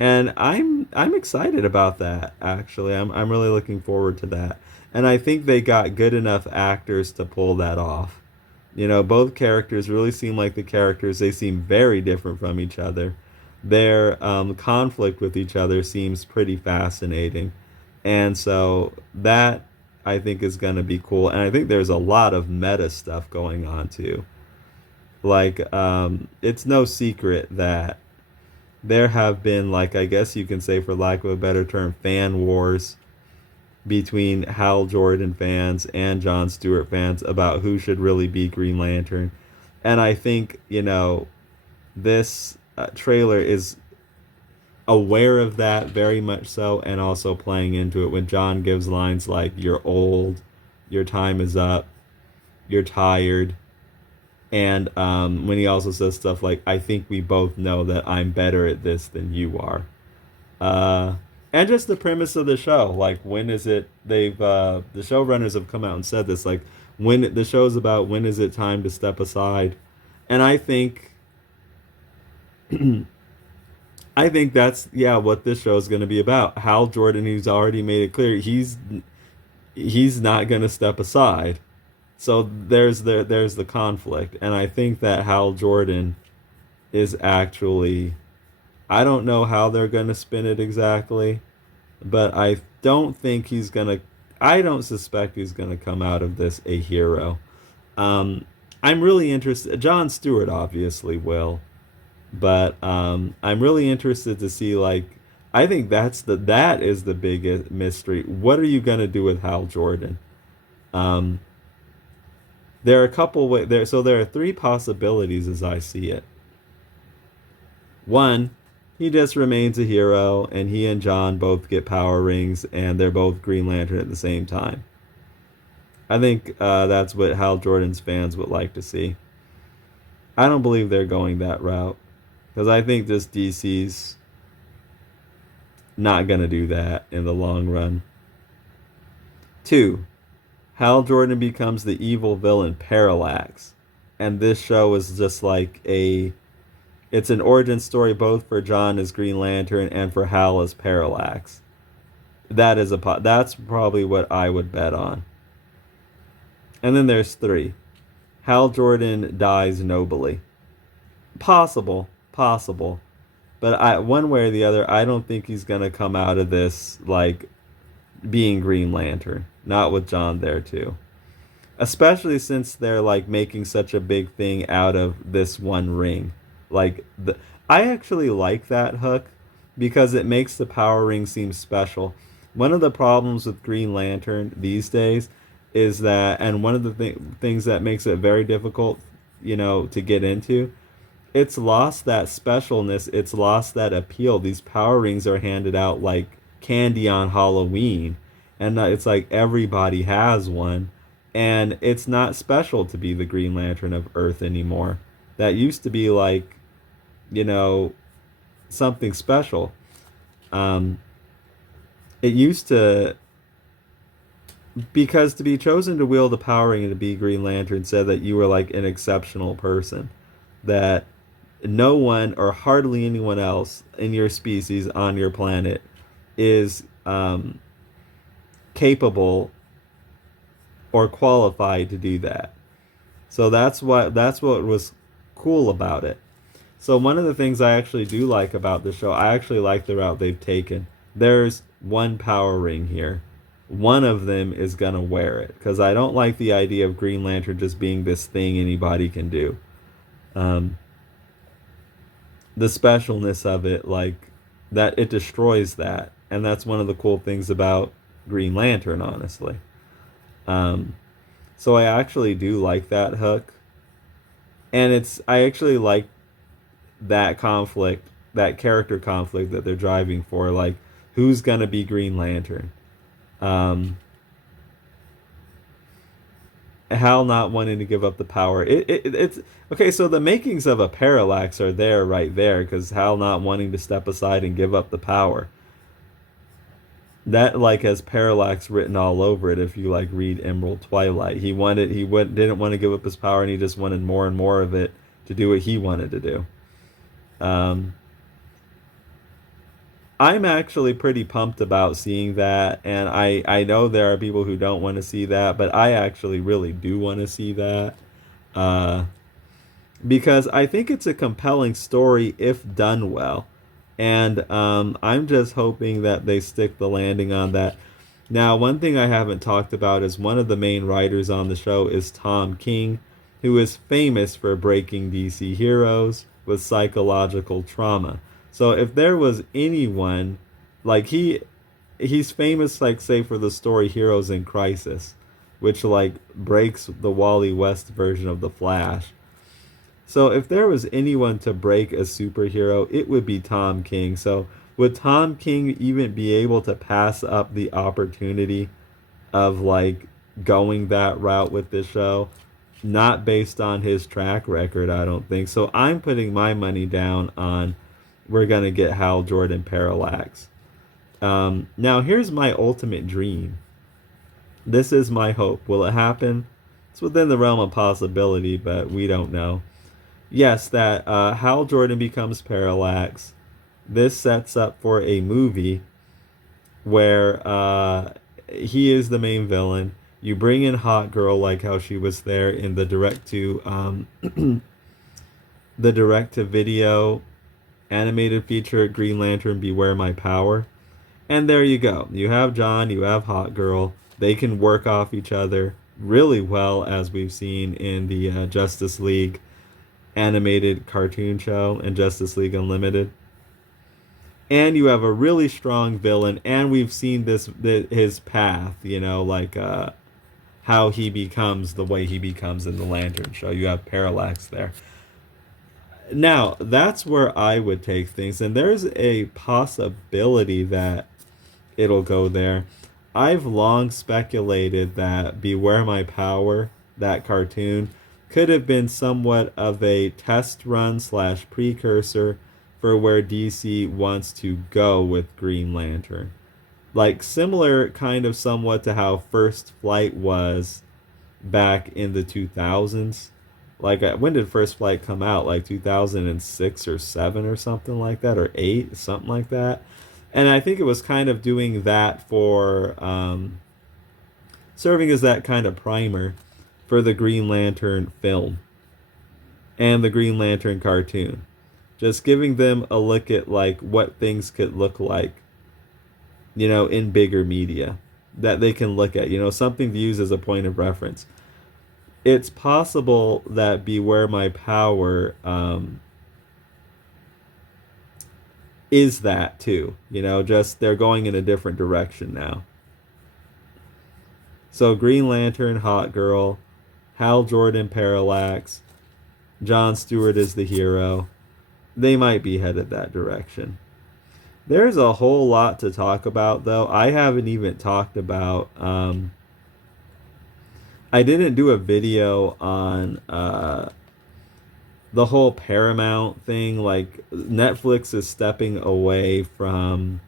And I'm excited about that. Actually, I'm really looking forward to that. And I think they got good enough actors to pull that off. Both characters really seem like the characters. They seem very different from each other. their conflict with each other seems pretty fascinating. And so that I think is going to be cool. And I think there's a lot of meta stuff going on too. Like, it's no secret that there have been, like, I guess you can say, for lack of a better term, fan wars between Hal Jordan fans and John Stewart fans about who should really be Green Lantern. And I think, this trailer is aware of that very much so, and also playing into it when John gives lines like, "You're old, your time is up, you're tired." And when he also says stuff like, "I think we both know that I'm better at this than you are." Uh, and just the premise of the show, like, when is it? The showrunners have come out and said this, like, when the show's about when is it time to step aside, and I think that's, yeah, what this show is going to be about. Hal Jordan, who's already made it clear he's not going to step aside. So there's the conflict, and I think that Hal Jordan is actually, I don't know how they're gonna spin it exactly, but I don't suspect he's gonna come out of this a hero. Um, I'm really interested. John Stewart obviously will, but I'm really interested to see, like, I think that is the biggest mystery. What are you gonna do with Hal Jordan? Um, there are a couple way there, so there are three possibilities as I see it. One, he just remains a hero, and he and John both get power rings, and they're both Green Lantern at the same time. I think that's what Hal Jordan's fans would like to see. I don't believe they're going that route, because I think this DC's not going to do that in the long run. Two, Hal Jordan becomes the evil villain Parallax, and this show is just like it's an origin story both for John as Green Lantern and for Hal as Parallax. That's probably what I would bet on. And then there's three. Hal Jordan dies nobly. Possible. But one way or the other, I don't think he's gonna come out of this like being Green Lantern. Not with John there too. Especially since they're like making such a big thing out of this one ring. Like, I actually like that hook because it makes the power ring seem special. One of the problems with Green Lantern these days is that, and one of the things that makes it very difficult, to get into, it's lost that specialness. It's lost that appeal. These power rings are handed out like candy on Halloween, and it's like everybody has one, and it's not special to be the Green Lantern of Earth anymore. That used to be like, you know, something special. Um, it used to, because to be chosen to wield the power ring and to be Green Lantern said that you were like an exceptional person, that no one or hardly anyone else in your species on your planet is capable or qualified to do that. So that's what was cool about it. So one of the things I actually do like about the show, I actually like the route they've taken. There's one power ring here. One of them is gonna wear it, because I don't like the idea of Green Lantern just being this thing anybody can do. Um, the specialness of it, like, that it destroys that, and that's one of the cool things about Green Lantern, honestly. Um, so I actually do like that hook, and I actually like that conflict, that character conflict that they're driving for, like, who's gonna be Green Lantern. Um, Hal not wanting to give up the power. It's okay. So the makings of a Parallax are there, right there, because Hal not wanting to step aside and give up the power. That like has Parallax written all over it. If you like read Emerald Twilight, didn't want to give up his power, and he just wanted more and more of it to do what he wanted to do. Um, I'm actually pretty pumped about seeing that, and I know there are people who don't want to see that, but I actually really do want to see that. Uh, because I think it's a compelling story if done well. And I'm just hoping that they stick the landing on that. Now, one thing I haven't talked about is one of the main writers on the show is Tom King, who is famous for breaking DC heroes with psychological trauma. So if there was anyone, like he's famous, like, say, for the story Heroes in Crisis, which like breaks the Wally West version of the Flash. So if there was anyone to break a superhero, it would be Tom King. So would Tom King even be able to pass up the opportunity of like going that route with this show? Not based on his track record, I don't think. So I'm putting my money down on we're gonna get Hal Jordan Parallax. Now here's my ultimate dream. This is my hope. Will it happen? It's within the realm of possibility, but we don't know. Yes, that Hal Jordan becomes Parallax. This sets up for a movie where he is the main villain. You bring in Hot Girl, like how she was there in the the direct to video animated feature Green Lantern Beware My Power. And there you go. You have John, you have Hot Girl. They can work off each other really well, as we've seen in the Justice League animated cartoon show and Justice League Unlimited. And you have a really strong villain, and we've seen his path, like how he becomes the way he becomes in the Lantern show. You have Parallax there. Now, that's where I would take things, and there's a possibility that it'll go there. I've long speculated that Beware My Power, that cartoon, could have been somewhat of a test run slash precursor for where DC wants to go with Green Lantern. Like similar kind of somewhat to how First Flight was back in the 2000s. Like when did First Flight come out? Like 2006 or 7 or something like that, or 8, something like that. And I think it was kind of doing that for serving as that kind of primer for the Green Lantern film and the Green Lantern cartoon. Just giving them a look at like what things could look like, in bigger media that they can look at, something to use as a point of reference. It's possible that Beware My Power is that too, just they're going in a different direction now. So Green Lantern, Hot Girl, Hal Jordan Parallax, John Stewart is the hero. They might be headed that direction. There's a whole lot to talk about, though. I haven't even talked about. I didn't do a video on the whole Paramount thing. Like, Netflix is stepping away from,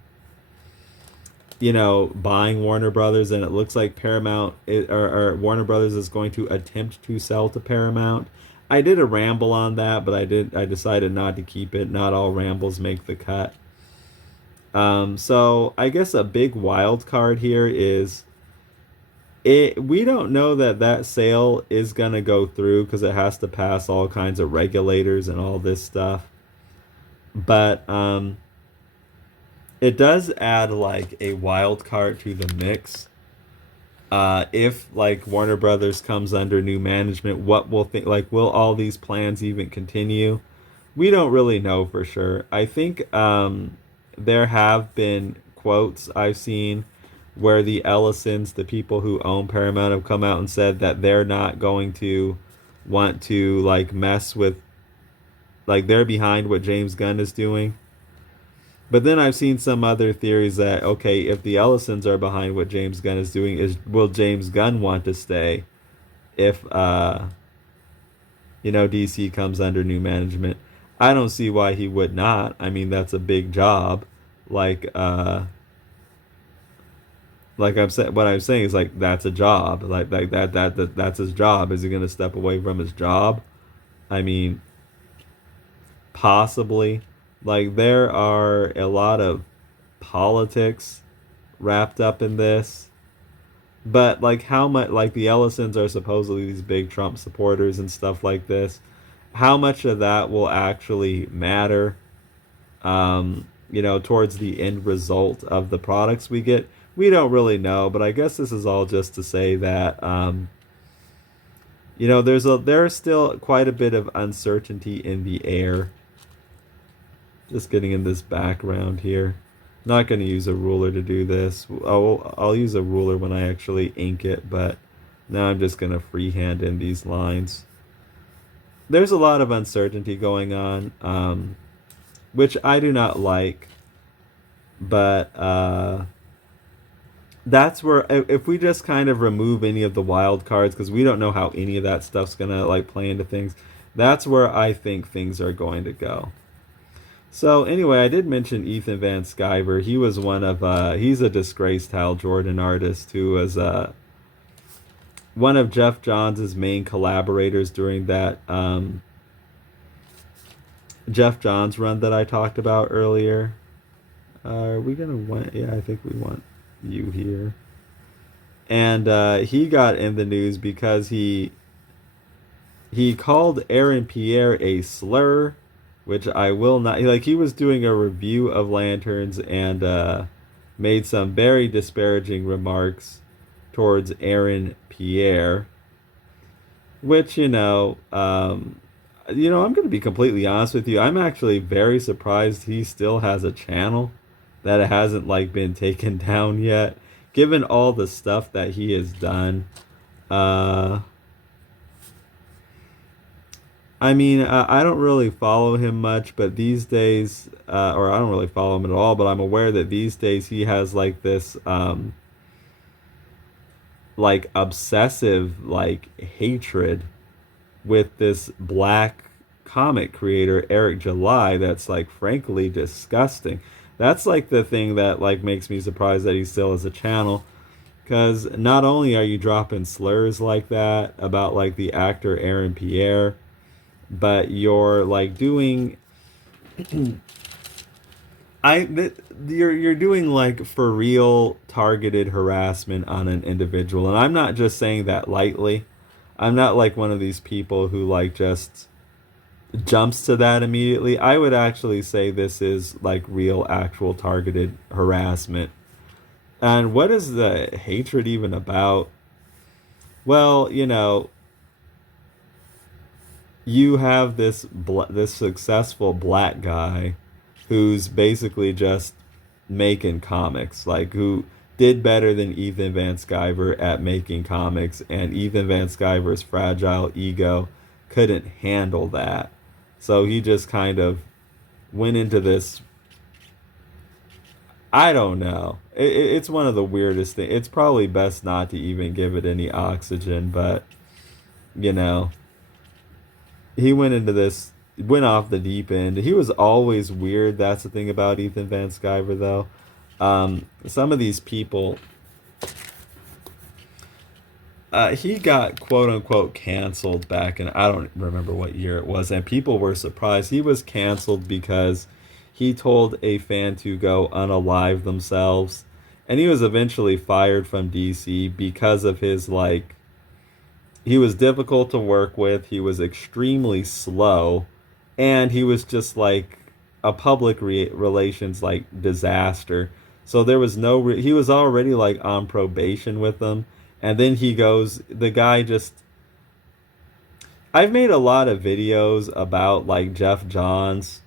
buying Warner Brothers, and it looks like Paramount or Warner Brothers is going to attempt to sell to Paramount. I did a ramble on that, but I decided not to keep it. Not all rambles make the cut. So I guess a big wild card here is we don't know that sale is gonna go through because it has to pass all kinds of regulators and all this stuff. But it does add like a wild card to the mix. If like Warner Brothers comes under new management, what will think, like, will all these plans even continue? We don't really know for sure. I think there have been quotes I've seen where the Ellisons, the people who own Paramount, have come out and said that they're not going to want to like mess with, like, they're behind what James Gunn is doing. But then I've seen some other theories that, okay, if the Ellisons are behind what James Gunn is doing, will James Gunn want to stay if DC comes under new management? I don't see why he would not. I mean, that's a big job. Like I'm saying, what I'm saying is, like, that's a job. Like that's his job. Is he going to step away from his job? I mean, possibly. Like, there are a lot of politics wrapped up in this. But, like, how much, like, the Ellisons are supposedly these big Trump supporters and stuff like this. How much of that will actually matter, towards the end result of the products we get, we don't really know. But I guess this is all just to say that, there's still quite a bit of uncertainty in the air. Just getting in this background here. Not going to use a ruler to do this. I'll use a ruler when I actually ink it, but now I'm just going to freehand in these lines. There's a lot of uncertainty going on, which I do not like, but that's where, if we just kind of remove any of the wild cards, because we don't know how any of that stuff's going to like play into things, that's where I think things are going to go. So anyway, I did mention Ethan Van Sciver. He was he's a disgraced Hal Jordan artist who was one of Jeff Johns' main collaborators during that Jeff Johns run that I talked about earlier. Are we going to want... Yeah, I think we want you here. And he got in the news because he called Aaron Pierre a slur, which I will not... Like, he was doing a review of Lanterns and made some very disparaging remarks towards Aaron Pierre, which, I'm going to be completely honest with you. I'm actually very surprised he still has a channel, that it hasn't, like, been taken down yet, given all the stuff that he has done. I mean, I don't really follow him much, but these days, or I don't really follow him at all, but I'm aware that these days he has like this, like obsessive, like hatred with this black comic creator, Eric July, that's like frankly disgusting. That's like the thing that like makes me surprised that he still has a channel. Because not only are you dropping slurs like that about like the actor Aaron Pierre, but you're like doing you're doing like for real targeted harassment on an individual. And I'm not just saying that lightly. I'm not like one of these people who like just jumps to that immediately. I would actually say this is like real actual targeted harassment. And what is the hatred even about? Well, you have this successful black guy who's basically just making comics, like who did better than Ethan Van Sciver at making comics, and Ethan Van Sciver's fragile ego couldn't handle that. So he just kind of went into this, I don't know. It's one of the weirdest things. It's probably best not to even give it any oxygen, but he went off the deep end. He was always weird. That's the thing about Ethan Van Sciver, though. Some of these people, he got quote unquote canceled back in, I don't remember what year it was, and people were surprised. He was canceled because he told a fan to go unalive themselves, and he was eventually fired from DC because of his like... He was difficult to work with. He was extremely slow, and he was just like a public relations like disaster. So there was no he was already like on probation with them, and then the guy just... I've made a lot of videos about like Jeff Johns.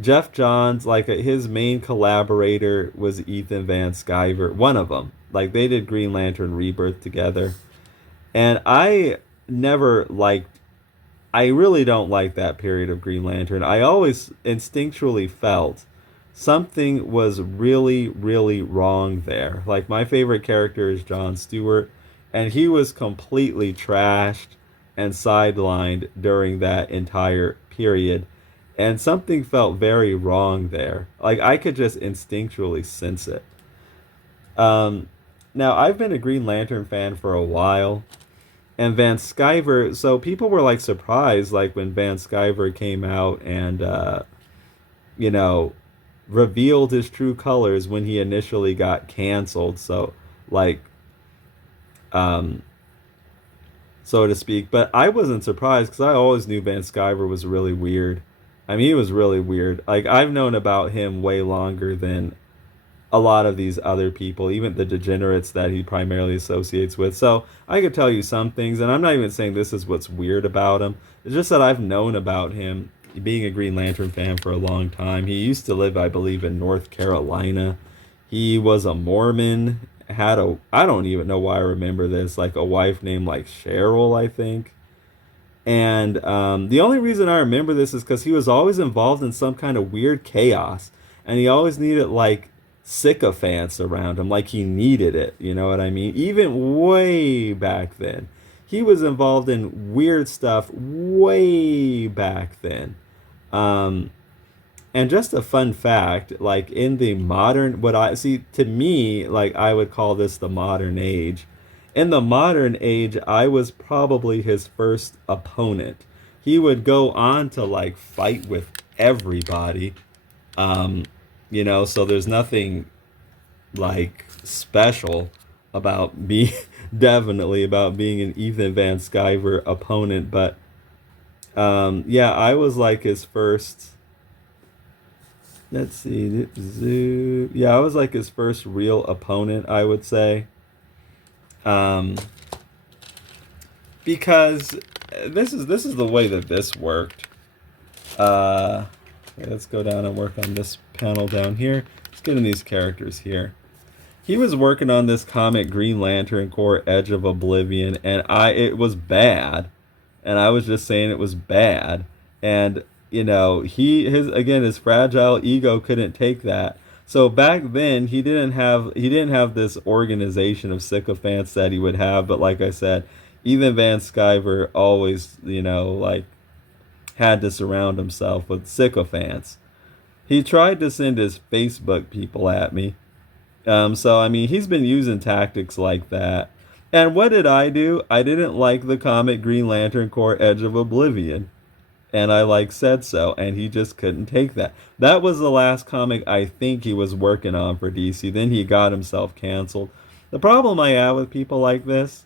Jeff Johns, like his main collaborator was Ethan Van Sciver, one of them. Like they did Green Lantern Rebirth together. And I really don't like that period of Green Lantern. I always instinctually felt something was really, really wrong there. Like, my favorite character is John Stewart, and he was completely trashed and sidelined during that entire period. And something felt very wrong there. Like, I could just instinctually sense it. Now, I've been a Green Lantern fan for a while. And Van Sciver, so people were like surprised, like when Van Sciver came out and, revealed his true colors when he initially got canceled. So, like, so to speak. But I wasn't surprised because I always knew Van Sciver was really weird. I mean, he was really weird. Like, I've known about him way longer than a lot of these other people, even the degenerates that he primarily associates with. So I could tell you some things, and I'm not even saying this is what's weird about him. It's just that I've known about him being a Green Lantern fan for a long time. He used to live, I believe, in North Carolina. He was a Mormon, had a, I don't even know why I remember this, like a wife named like Cheryl, I think. And the only reason I remember this is because he was always involved in some kind of weird chaos. And he always needed like sycophants around him, like he needed it. You know what I mean? Even way back then. He was involved in weird stuff way back then. Um, and just a fun fact, like in the modern, what I see to me, like I would call this the modern age. In the modern age, I was probably his first opponent. He would go on to like fight with everybody. Um, so there's nothing like special about being definitely about being an Ethan Van Sciver opponent, but yeah, I was like his first. Let's see. Yeah, I was like his first real opponent, I would say. Um, because this is the way that this worked. Okay, let's go down and work on this panel down here. Let's get in these characters here. He was working on this comic Green Lantern Corps Edge of Oblivion, and it was bad, and I was just saying it was bad, and his fragile ego couldn't take that. So back then he didn't have this organization of sycophants that he would have, but like I said, even Van Sciver always like had to surround himself with sycophants. He tried to send his Facebook people at me. So I mean, he's been using tactics like that. And what did I do? I didn't like the comic Green Lantern Corps Edge of Oblivion. And I said so, and he just couldn't take that. That was the last comic I think he was working on for DC. Then he got himself canceled. The problem I have with people like this,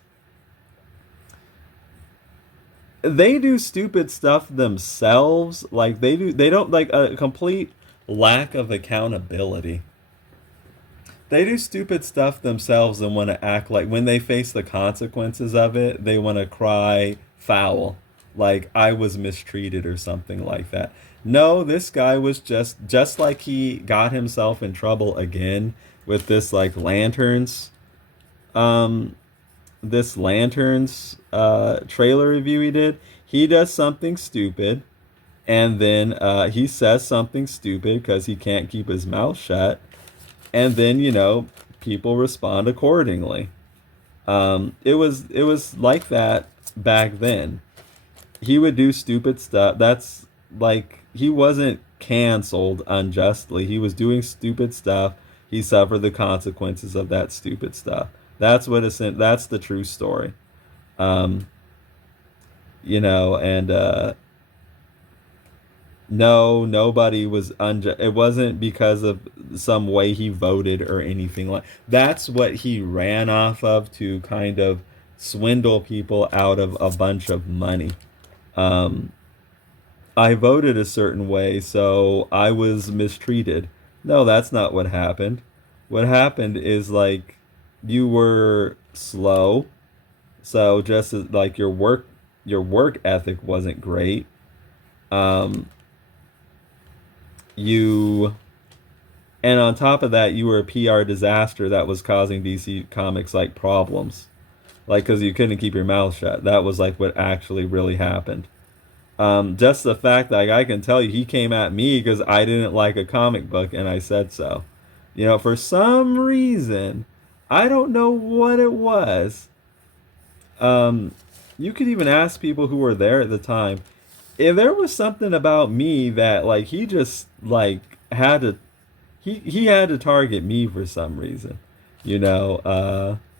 they do stupid stuff themselves. Like they don't like a complete lack of accountability. They do stupid stuff themselves and want to act like when they face the consequences of it, they want to cry foul, like I was mistreated or something like that. No, this guy was just like he got himself in trouble again with this like um lanterns trailer review he did. He does something stupid, and then he says something stupid because he can't keep his mouth shut, and then people respond accordingly. It was like that back then. He would do stupid stuff. That's like he wasn't canceled unjustly. He was doing stupid stuff. He suffered the consequences of that stupid stuff. That's the true story. Um, and no, nobody was unjust. It wasn't because of some way he voted or anything like. That's what he ran off of to kind of swindle people out of a bunch of money. Um, I voted a certain way, so I was mistreated. No, that's not what happened. What happened is like you were slow, so just as, like your work ethic wasn't great. Um, you and on top of that, you were a PR disaster that was causing DC Comics like problems, like because you couldn't keep your mouth shut. That was like what actually really happened. Just the fact that like, I can tell you, he came at me because I didn't like a comic book and I said so. For some reason, I don't know what it was. Um, you could even ask people who were there at the time if there was something about me that like he just like had to he had to target me for some reason,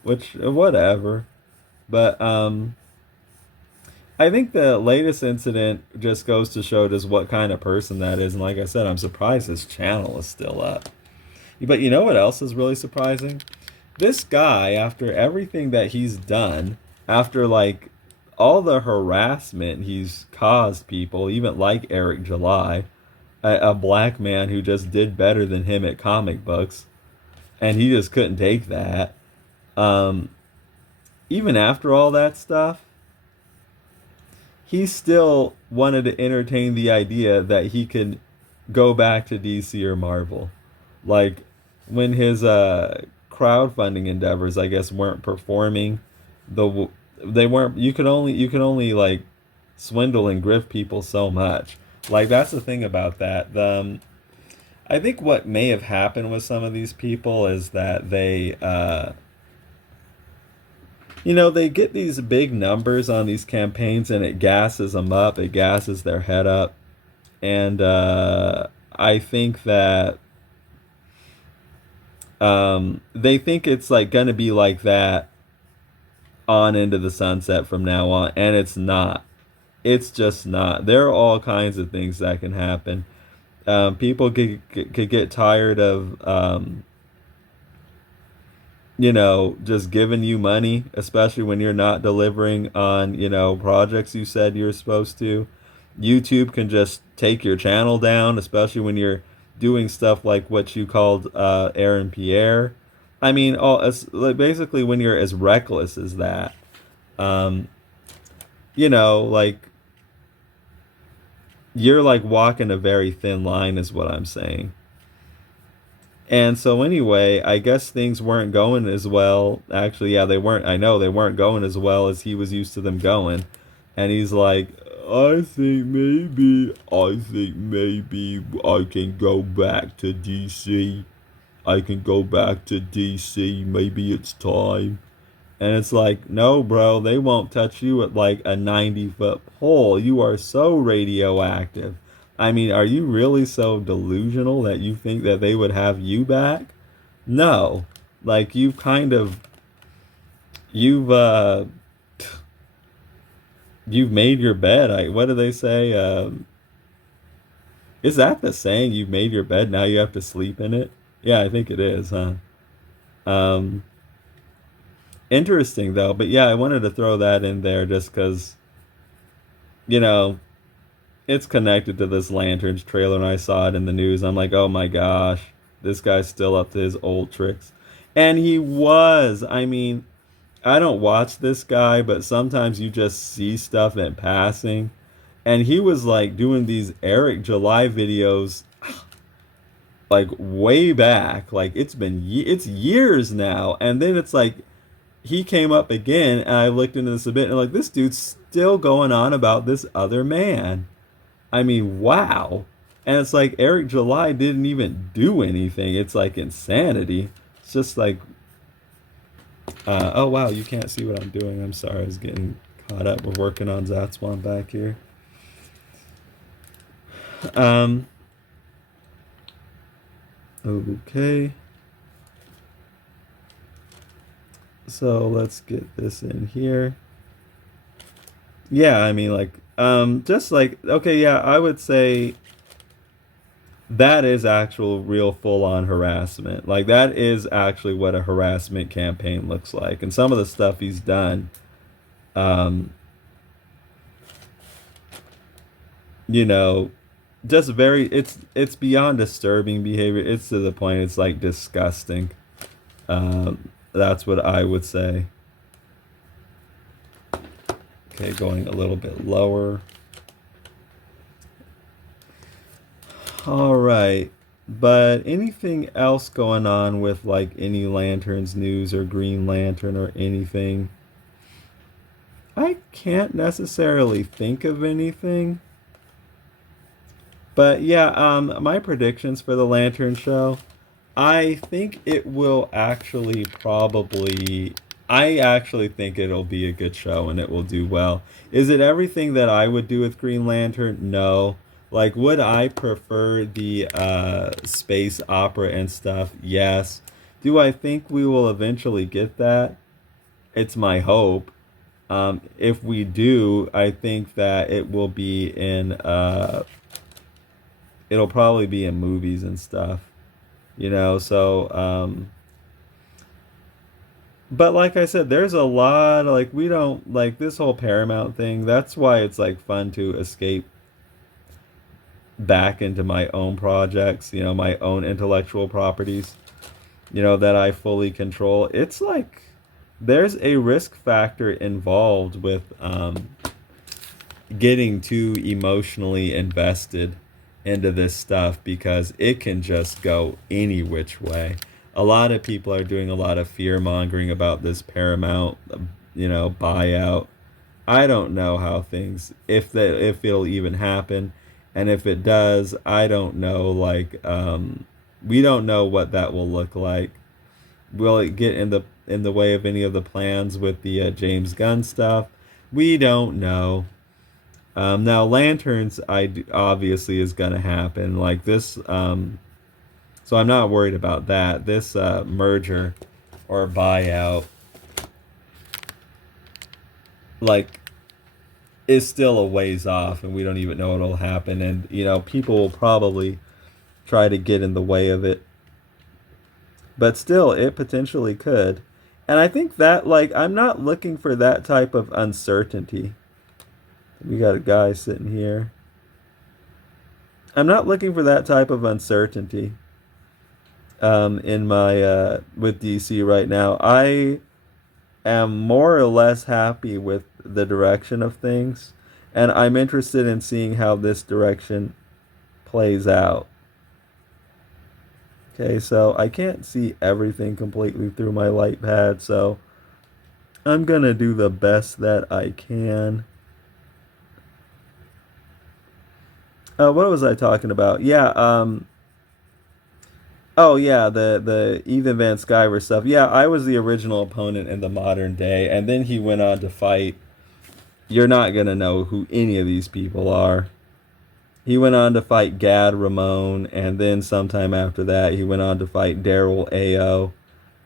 which whatever. But I think the latest incident just goes to show just what kind of person that is. And like I said, I'm surprised his channel is still up. But you know what else is really surprising? This guy, after everything that he's done, after like all the harassment he's caused people, even like Eric July, a black man who just did better than him at comic books, and he just couldn't take that. Um, Even after all that stuff, he still wanted to entertain the idea that he could go back to DC or Marvel. Like when his crowdfunding endeavors, I guess, weren't performing, the they weren't. You could only like swindle and grift people so much. Like that's the thing about that. I think what may have happened with some of these people is that they get these big numbers on these campaigns and it gasses them up, it gasses their head up. And I think that they think it's like going to be like that on into the sunset from now on. And it's not. It's just not. There are all kinds of things that can happen. People could get tired of just giving you money, especially when you're not delivering on, projects you said you're supposed to. YouTube can just take your channel down, especially when you're doing stuff like what you called Aaron Pierre. I mean, basically when you're as reckless as that. Um, like you're like walking a very thin line is what I'm saying. And so anyway, I guess things weren't going as well. Actually, yeah, they weren't. I know they weren't going as well as he was used to them going. And he's like, I think maybe I can go back to DC. I can go back to DC. Maybe it's time. And it's like, no, bro, they won't touch you at like a 90-foot pole. You are so radioactive. I mean, are you really so delusional that you think that they would have you back? No. Like you've you've made your bed. What do they say? Is that the saying? You've made your bed, now you have to sleep in it? Yeah, I think it is, huh? Um, Interesting though. But yeah, I wanted to throw that in there just because, you know, it's connected to this Lanterns trailer and I saw it in the news. I'm like, oh my gosh, this guy's still up to his old tricks. And he was. I mean, I don't watch this guy, but sometimes you just see stuff in passing. And he was like doing these Eric July videos like way back. Like it's years now. And then it's like he came up again and I looked into this a bit and like this dude's still going on about this other man. I mean, wow. And it's like Eric July didn't even do anything. It's like insanity. It's just like, oh wow, you can't see what I'm doing. I'm sorry, I was getting caught up. We're working on Zatswan back here. Okay. So let's get this in here. Yeah, I mean, like, just like, okay, yeah, I would say that is actual real full on harassment. Like, that is actually what a harassment campaign looks like. And some of the stuff he's done, um, you know, just it's beyond disturbing behavior. It's to the point it's like disgusting. That's what I would say. Okay, going a little bit lower. All right. But anything else going on with like any Lanterns news or Green Lantern or anything? I can't necessarily think of anything. But yeah, my predictions for the Lantern show, I think it will actually probably. I actually think it'll be a good show and it will do well. Is it everything that I would do with Green Lantern? No. Like, would I prefer the space opera and stuff? Yes. Do I think we will eventually get that? It's my hope. If we do, I think that it will be in. It'll probably be in movies and stuff. So But like I said, there's a lot, like, we don't like this whole Paramount thing. That's why it's like fun to escape back into my own projects, my own intellectual properties, that I fully control. It's like there's a risk factor involved with getting too emotionally invested into this stuff because it can just go any which way. A lot of people are doing a lot of fear mongering about this Paramount, buyout. I don't know how things, if it'll even happen, and if it does, I don't know. Like, we don't know what that will look like. Will it get in the way of any of the plans with the James Gunn stuff? We don't know. Now, Lanterns, obviously is gonna happen. Like this, so I'm not worried about that. This merger or buyout, like, is still a ways off, and we don't even know what'll happen. And people will probably try to get in the way of it, but still, it potentially could. And I think that, like, I'm not looking for that type of uncertainty. We got a guy sitting here. I'm not looking for that type of uncertainty in my with DC right now. I am more or less happy with the direction of things, and I'm interested in seeing how this direction plays out. Okay, so I can't see everything completely through my light pad, so I'm gonna do the best that I can. What was I talking about? Yeah, oh yeah, the Ethan Van Sciver stuff. Yeah, I was the original opponent in the modern day, and then he went on to fight. You're not gonna know who any of these people are. He went on to fight Gad Ramon, and then sometime after that, he went on to fight Daryl Ao.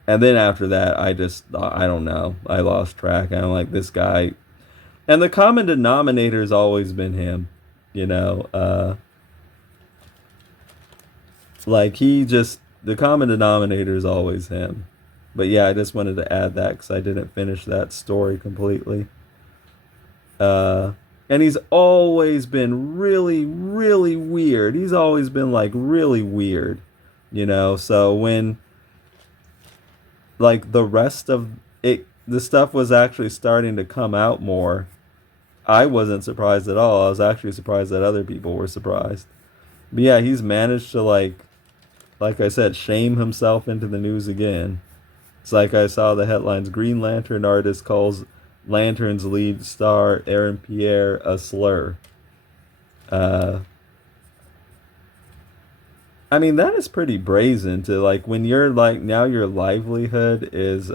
And then after that, I don't know. I lost track. I'm like, this guy. And the common denominator's always been him, you know. Like, the common denominator is always him. But yeah, I just wanted to add that because I didn't finish that story completely. And he's always been really, really weird. He's always been like really weird, So when like the rest of it, the stuff was actually starting to come out more, I wasn't surprised at all. I was actually surprised that other people were surprised. But yeah, he's managed to like I said, shame himself into the news again. It's like I saw the headlines: Green Lantern artist calls Lantern's lead star Aaron Pierre a slur. Uh, I mean, that is pretty brazen to, like, when you're like, now your livelihood is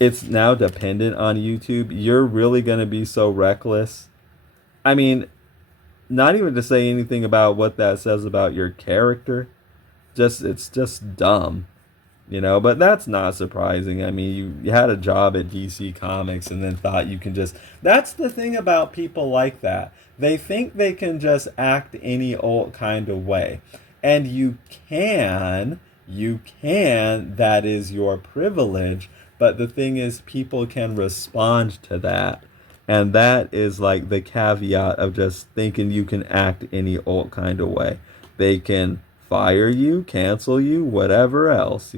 it's now dependent on YouTube. You're really going to be so reckless. I mean, not even to say anything about what that says about your character. It's just dumb. But that's not surprising. I mean, you had a job at DC Comics and then thought you can just. That's the thing about people like that. They think they can just act any old kind of way. And that is your privilege. But the thing is, people can respond to that. And that is like the caveat of just thinking you can act any old kind of way. They can fire you, cancel you, whatever else.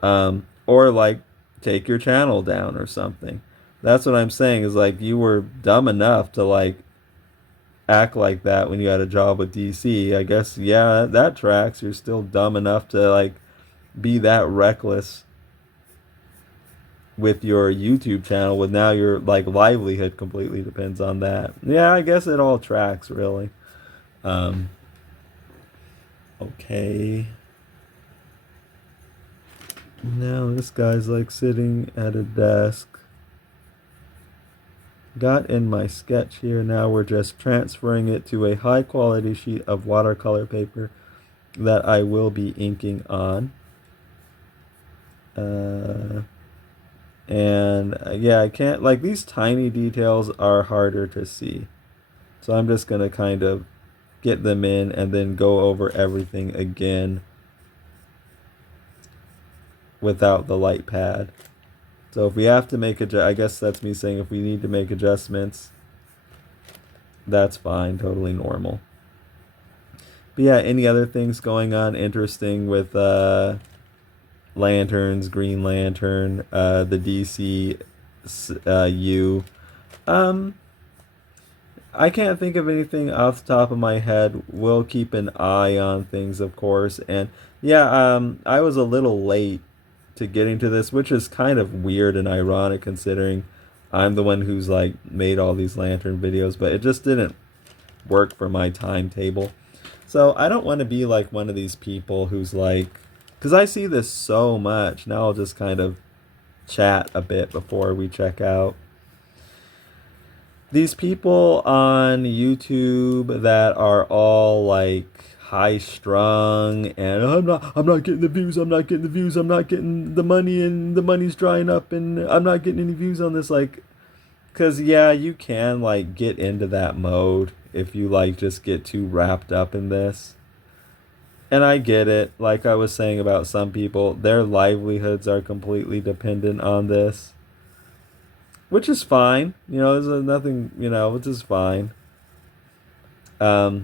Or like take your channel down or something. That's what I'm saying, is like, you were dumb enough to like act like that when you had a job with DC. I guess, yeah, that tracks. You're still dumb enough to like be that reckless with your YouTube channel, with now your like livelihood completely depends on that. Yeah, I guess it all tracks, really. Okay. Now this guy's like sitting at a desk. Got in my sketch here. Now we're just transferring it to a high quality sheet of watercolor paper that I will be inking on. Yeah, I can't, like, these tiny details are harder to see. So I'm just going to kind of get them in and then go over everything again without the light pad. So if we have to make I guess that's me saying if we need to make adjustments, that's fine, totally normal. But yeah, any other things going on interesting with Lanterns, Green Lantern, the DC U? I can't think of anything off the top of my head. We'll keep an eye on things, of course. And yeah, I was a little late to getting to this, which is kind of weird and ironic considering I'm the one who's like made all these Lantern videos, but it just didn't work for my timetable. So I don't want to be like one of these people who's like, because I see this so much. Now I'll just kind of chat a bit before we check out. These people on YouTube that are all like high strung and I'm not getting the views, I'm not getting the views, I'm not getting the money and the money's drying up and I'm not getting any views on this, like, cause yeah, you can like get into that mode if you like just get too wrapped up in this. And I get it. Like I was saying about some people, their livelihoods are completely dependent on this. Which is fine. You know, there's nothing, you know, which is fine. But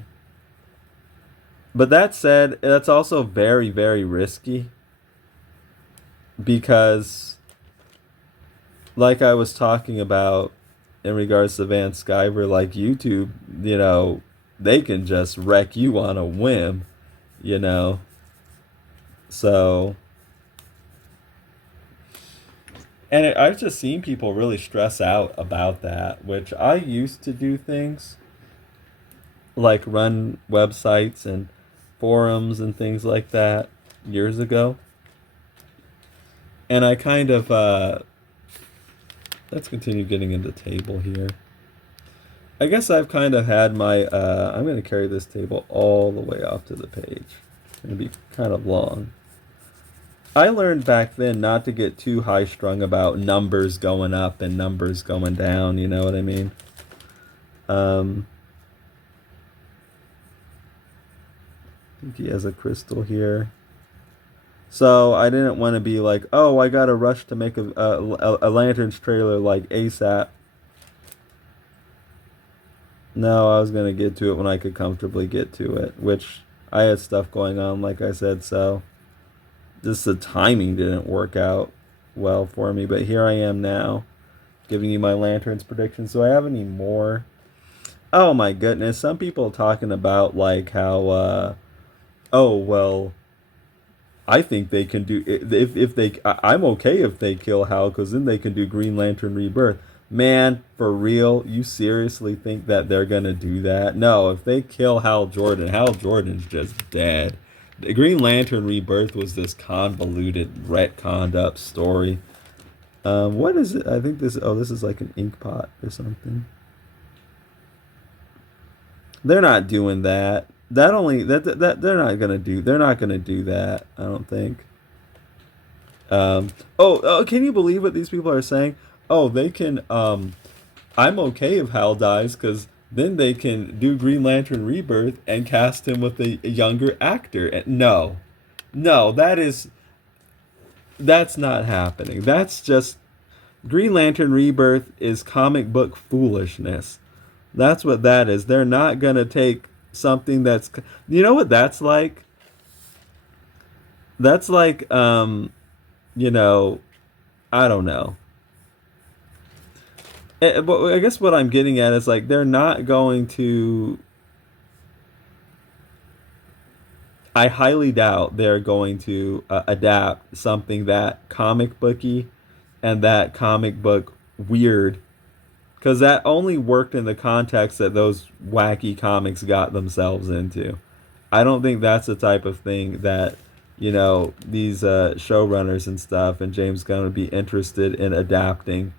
that said, that's also very, very risky. Because, like I was talking about in regards to Van Sciver, like YouTube, you know, they can just wreck you on a whim, you know. So... And I've just seen people really stress out about that, which I used to do things like run websites and forums and things like that years ago. And I kind of, let's continue getting into table here. I guess I've kind of had my, I'm going to carry this table all the way off to the page. It's going to be kind of long. I learned back then not to get too high strung about numbers going up and numbers going down, you know what I mean? I think he has a crystal here. So I didn't want to be like, oh, I gotta rush to make a Lanterns trailer like ASAP. No, I was gonna get to it when I could comfortably get to it, which I had stuff going on, like I said, so... Just the timing didn't work out well for me, but here I am now, giving you my Lanterns predictions. Do I have any more? Oh my goodness, some people talking about like how, oh well, I think they can do if they. I'm okay if they kill Hal, because then they can do Green Lantern Rebirth. Man, for real, you seriously think that they're gonna do that? No, if they kill Hal Jordan's just dead. The Green Lantern Rebirth was this convoluted, retconned up story. What is it? I think this is like an ink pot or something. They're not doing that. They're not gonna do that, I don't think. Can you believe what these people are saying? Oh, they can, I'm okay if Hal dies, because then they can do Green Lantern Rebirth and cast him with a younger actor. No, that's not happening. That's just, Green Lantern Rebirth is comic book foolishness. That's what that is. They're not going to take something that's, you know what that's like? That's like, you know, I don't know. But I guess what I'm getting at is like they're not going to. I highly doubt they're going to adapt something that comic booky and that comic book weird, because that only worked in the context that those wacky comics got themselves into. I don't think that's the type of thing that, you know, these showrunners and stuff and James Gunn would be interested in adapting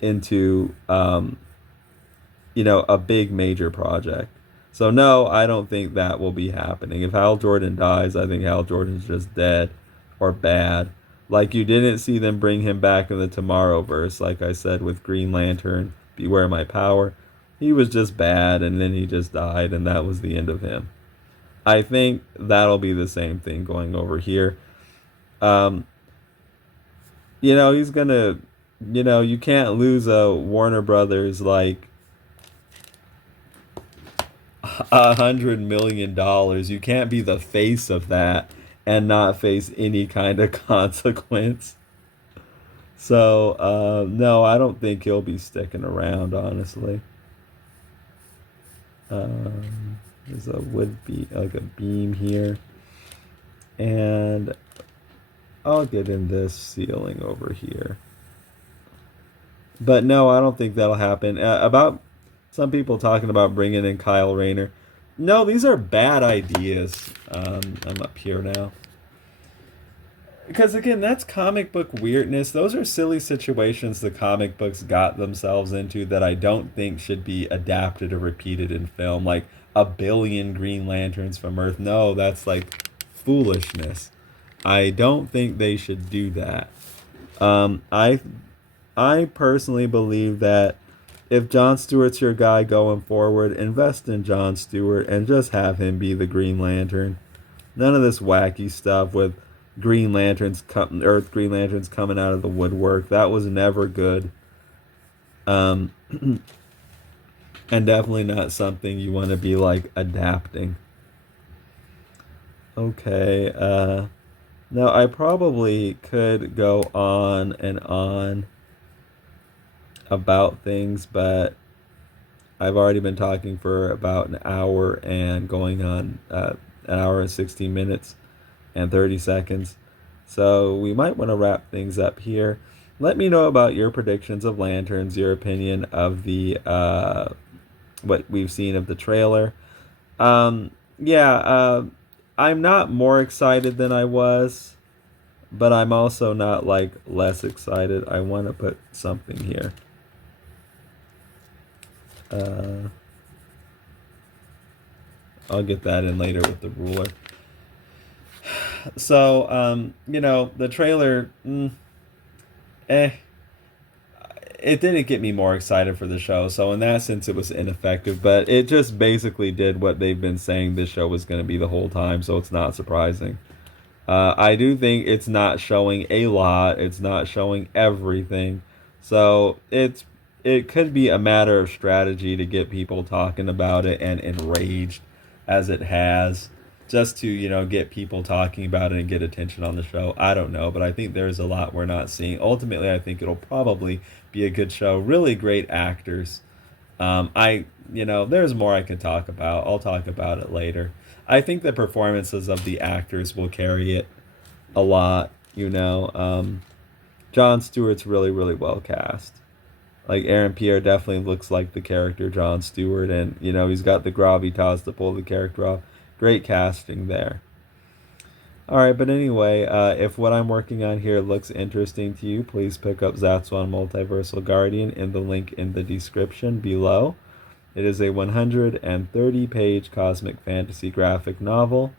into, you know, a big major project. So no, I don't think that will be happening. If Hal Jordan dies, I think Hal Jordan's just dead or bad. Like, you didn't see them bring him back in the Tomorrowverse, like I said with Green Lantern, Beware My Power. He was just bad, and then he just died, and that was the end of him. I think that'll be the same thing going over here. He's gonna, you can't lose a Warner Brothers like $100 million. You can't be the face of that and not face any kind of consequence. So, no, I don't think he'll be sticking around, honestly. There's a wood beam, like a beam here. And I'll get in this ceiling over here. But no, I don't think that'll happen. About some people talking about bringing in Kyle Rayner. No, these are bad ideas. I'm up here now. Because again, that's comic book weirdness. Those are silly situations the comic books got themselves into that I don't think should be adapted or repeated in film. Like a billion Green Lanterns from Earth. No, that's like foolishness. I don't think they should do that. I personally believe that if John Stewart's your guy going forward, invest in John Stewart and just have him be the Green Lantern. None of this wacky stuff with Green Lanterns Green Lanterns coming out of the woodwork. That was never good. And definitely not something you want to be like adapting. Okay, no, I probably could go on and on about things, but I've already been talking for about an hour and going on an hour and 16 minutes and 30 seconds. So we might want to wrap things up here. Let me know about your predictions of Lanterns, your opinion of the what we've seen of the trailer. Yeah, I'm not more excited than I was, but I'm also not like less excited. I want to put something here. I'll get that in later with the ruler. So, the trailer, it didn't get me more excited for the show. So in that sense, it was ineffective. But it just basically did what they've been saying this show was going to be the whole time. So it's not surprising. I do think it's not showing a lot. It's not showing everything. So it could be a matter of strategy to get people talking about it and enraged as it has, just to, get people talking about it and get attention on the show. I don't know, but I think there's a lot we're not seeing. Ultimately, I think it'll probably be a good show. Really great actors. There's more I could talk about. I'll talk about it later. I think the performances of the actors will carry it a lot, John Stewart's really, really well cast. Like Aaron Pierre definitely looks like the character John Stewart, and he's got the gravitas to pull the character off. Great casting there. All right, but anyway, if what I'm working on here looks interesting to you, please pick up Zatswan Multiversal Guardian in the link in the description below. It is a 130-page cosmic fantasy graphic novel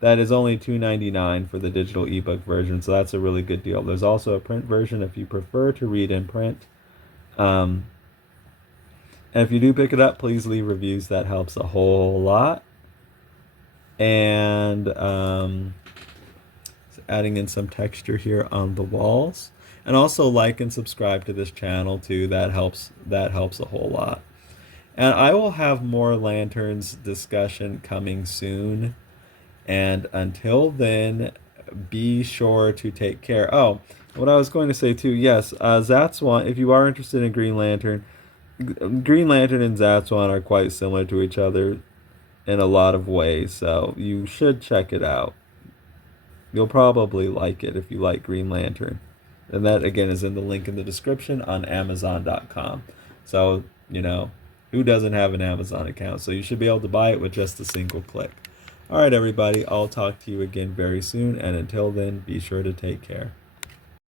that is only $2.99 for the digital ebook version, so that's a really good deal. There's also a print version if you prefer to read in print. And if you do pick it up, please leave reviews. That helps a whole lot. And adding in some texture here on the walls. And also like and subscribe to this channel too. That helps a whole lot. And I will have more Lanterns discussion coming soon. And until then, be sure to take care. Oh, what I was going to say too, yes, Zatswan, if you are interested in Green Lantern and Zatswan are quite similar to each other in a lot of ways, so you should check it out. You'll probably like it if you like Green Lantern. And that, again, is in the link in the description on Amazon.com. So, who doesn't have an Amazon account? So you should be able to buy it with just a single click. All right, everybody, I'll talk to you again very soon. And until then, be sure to take care.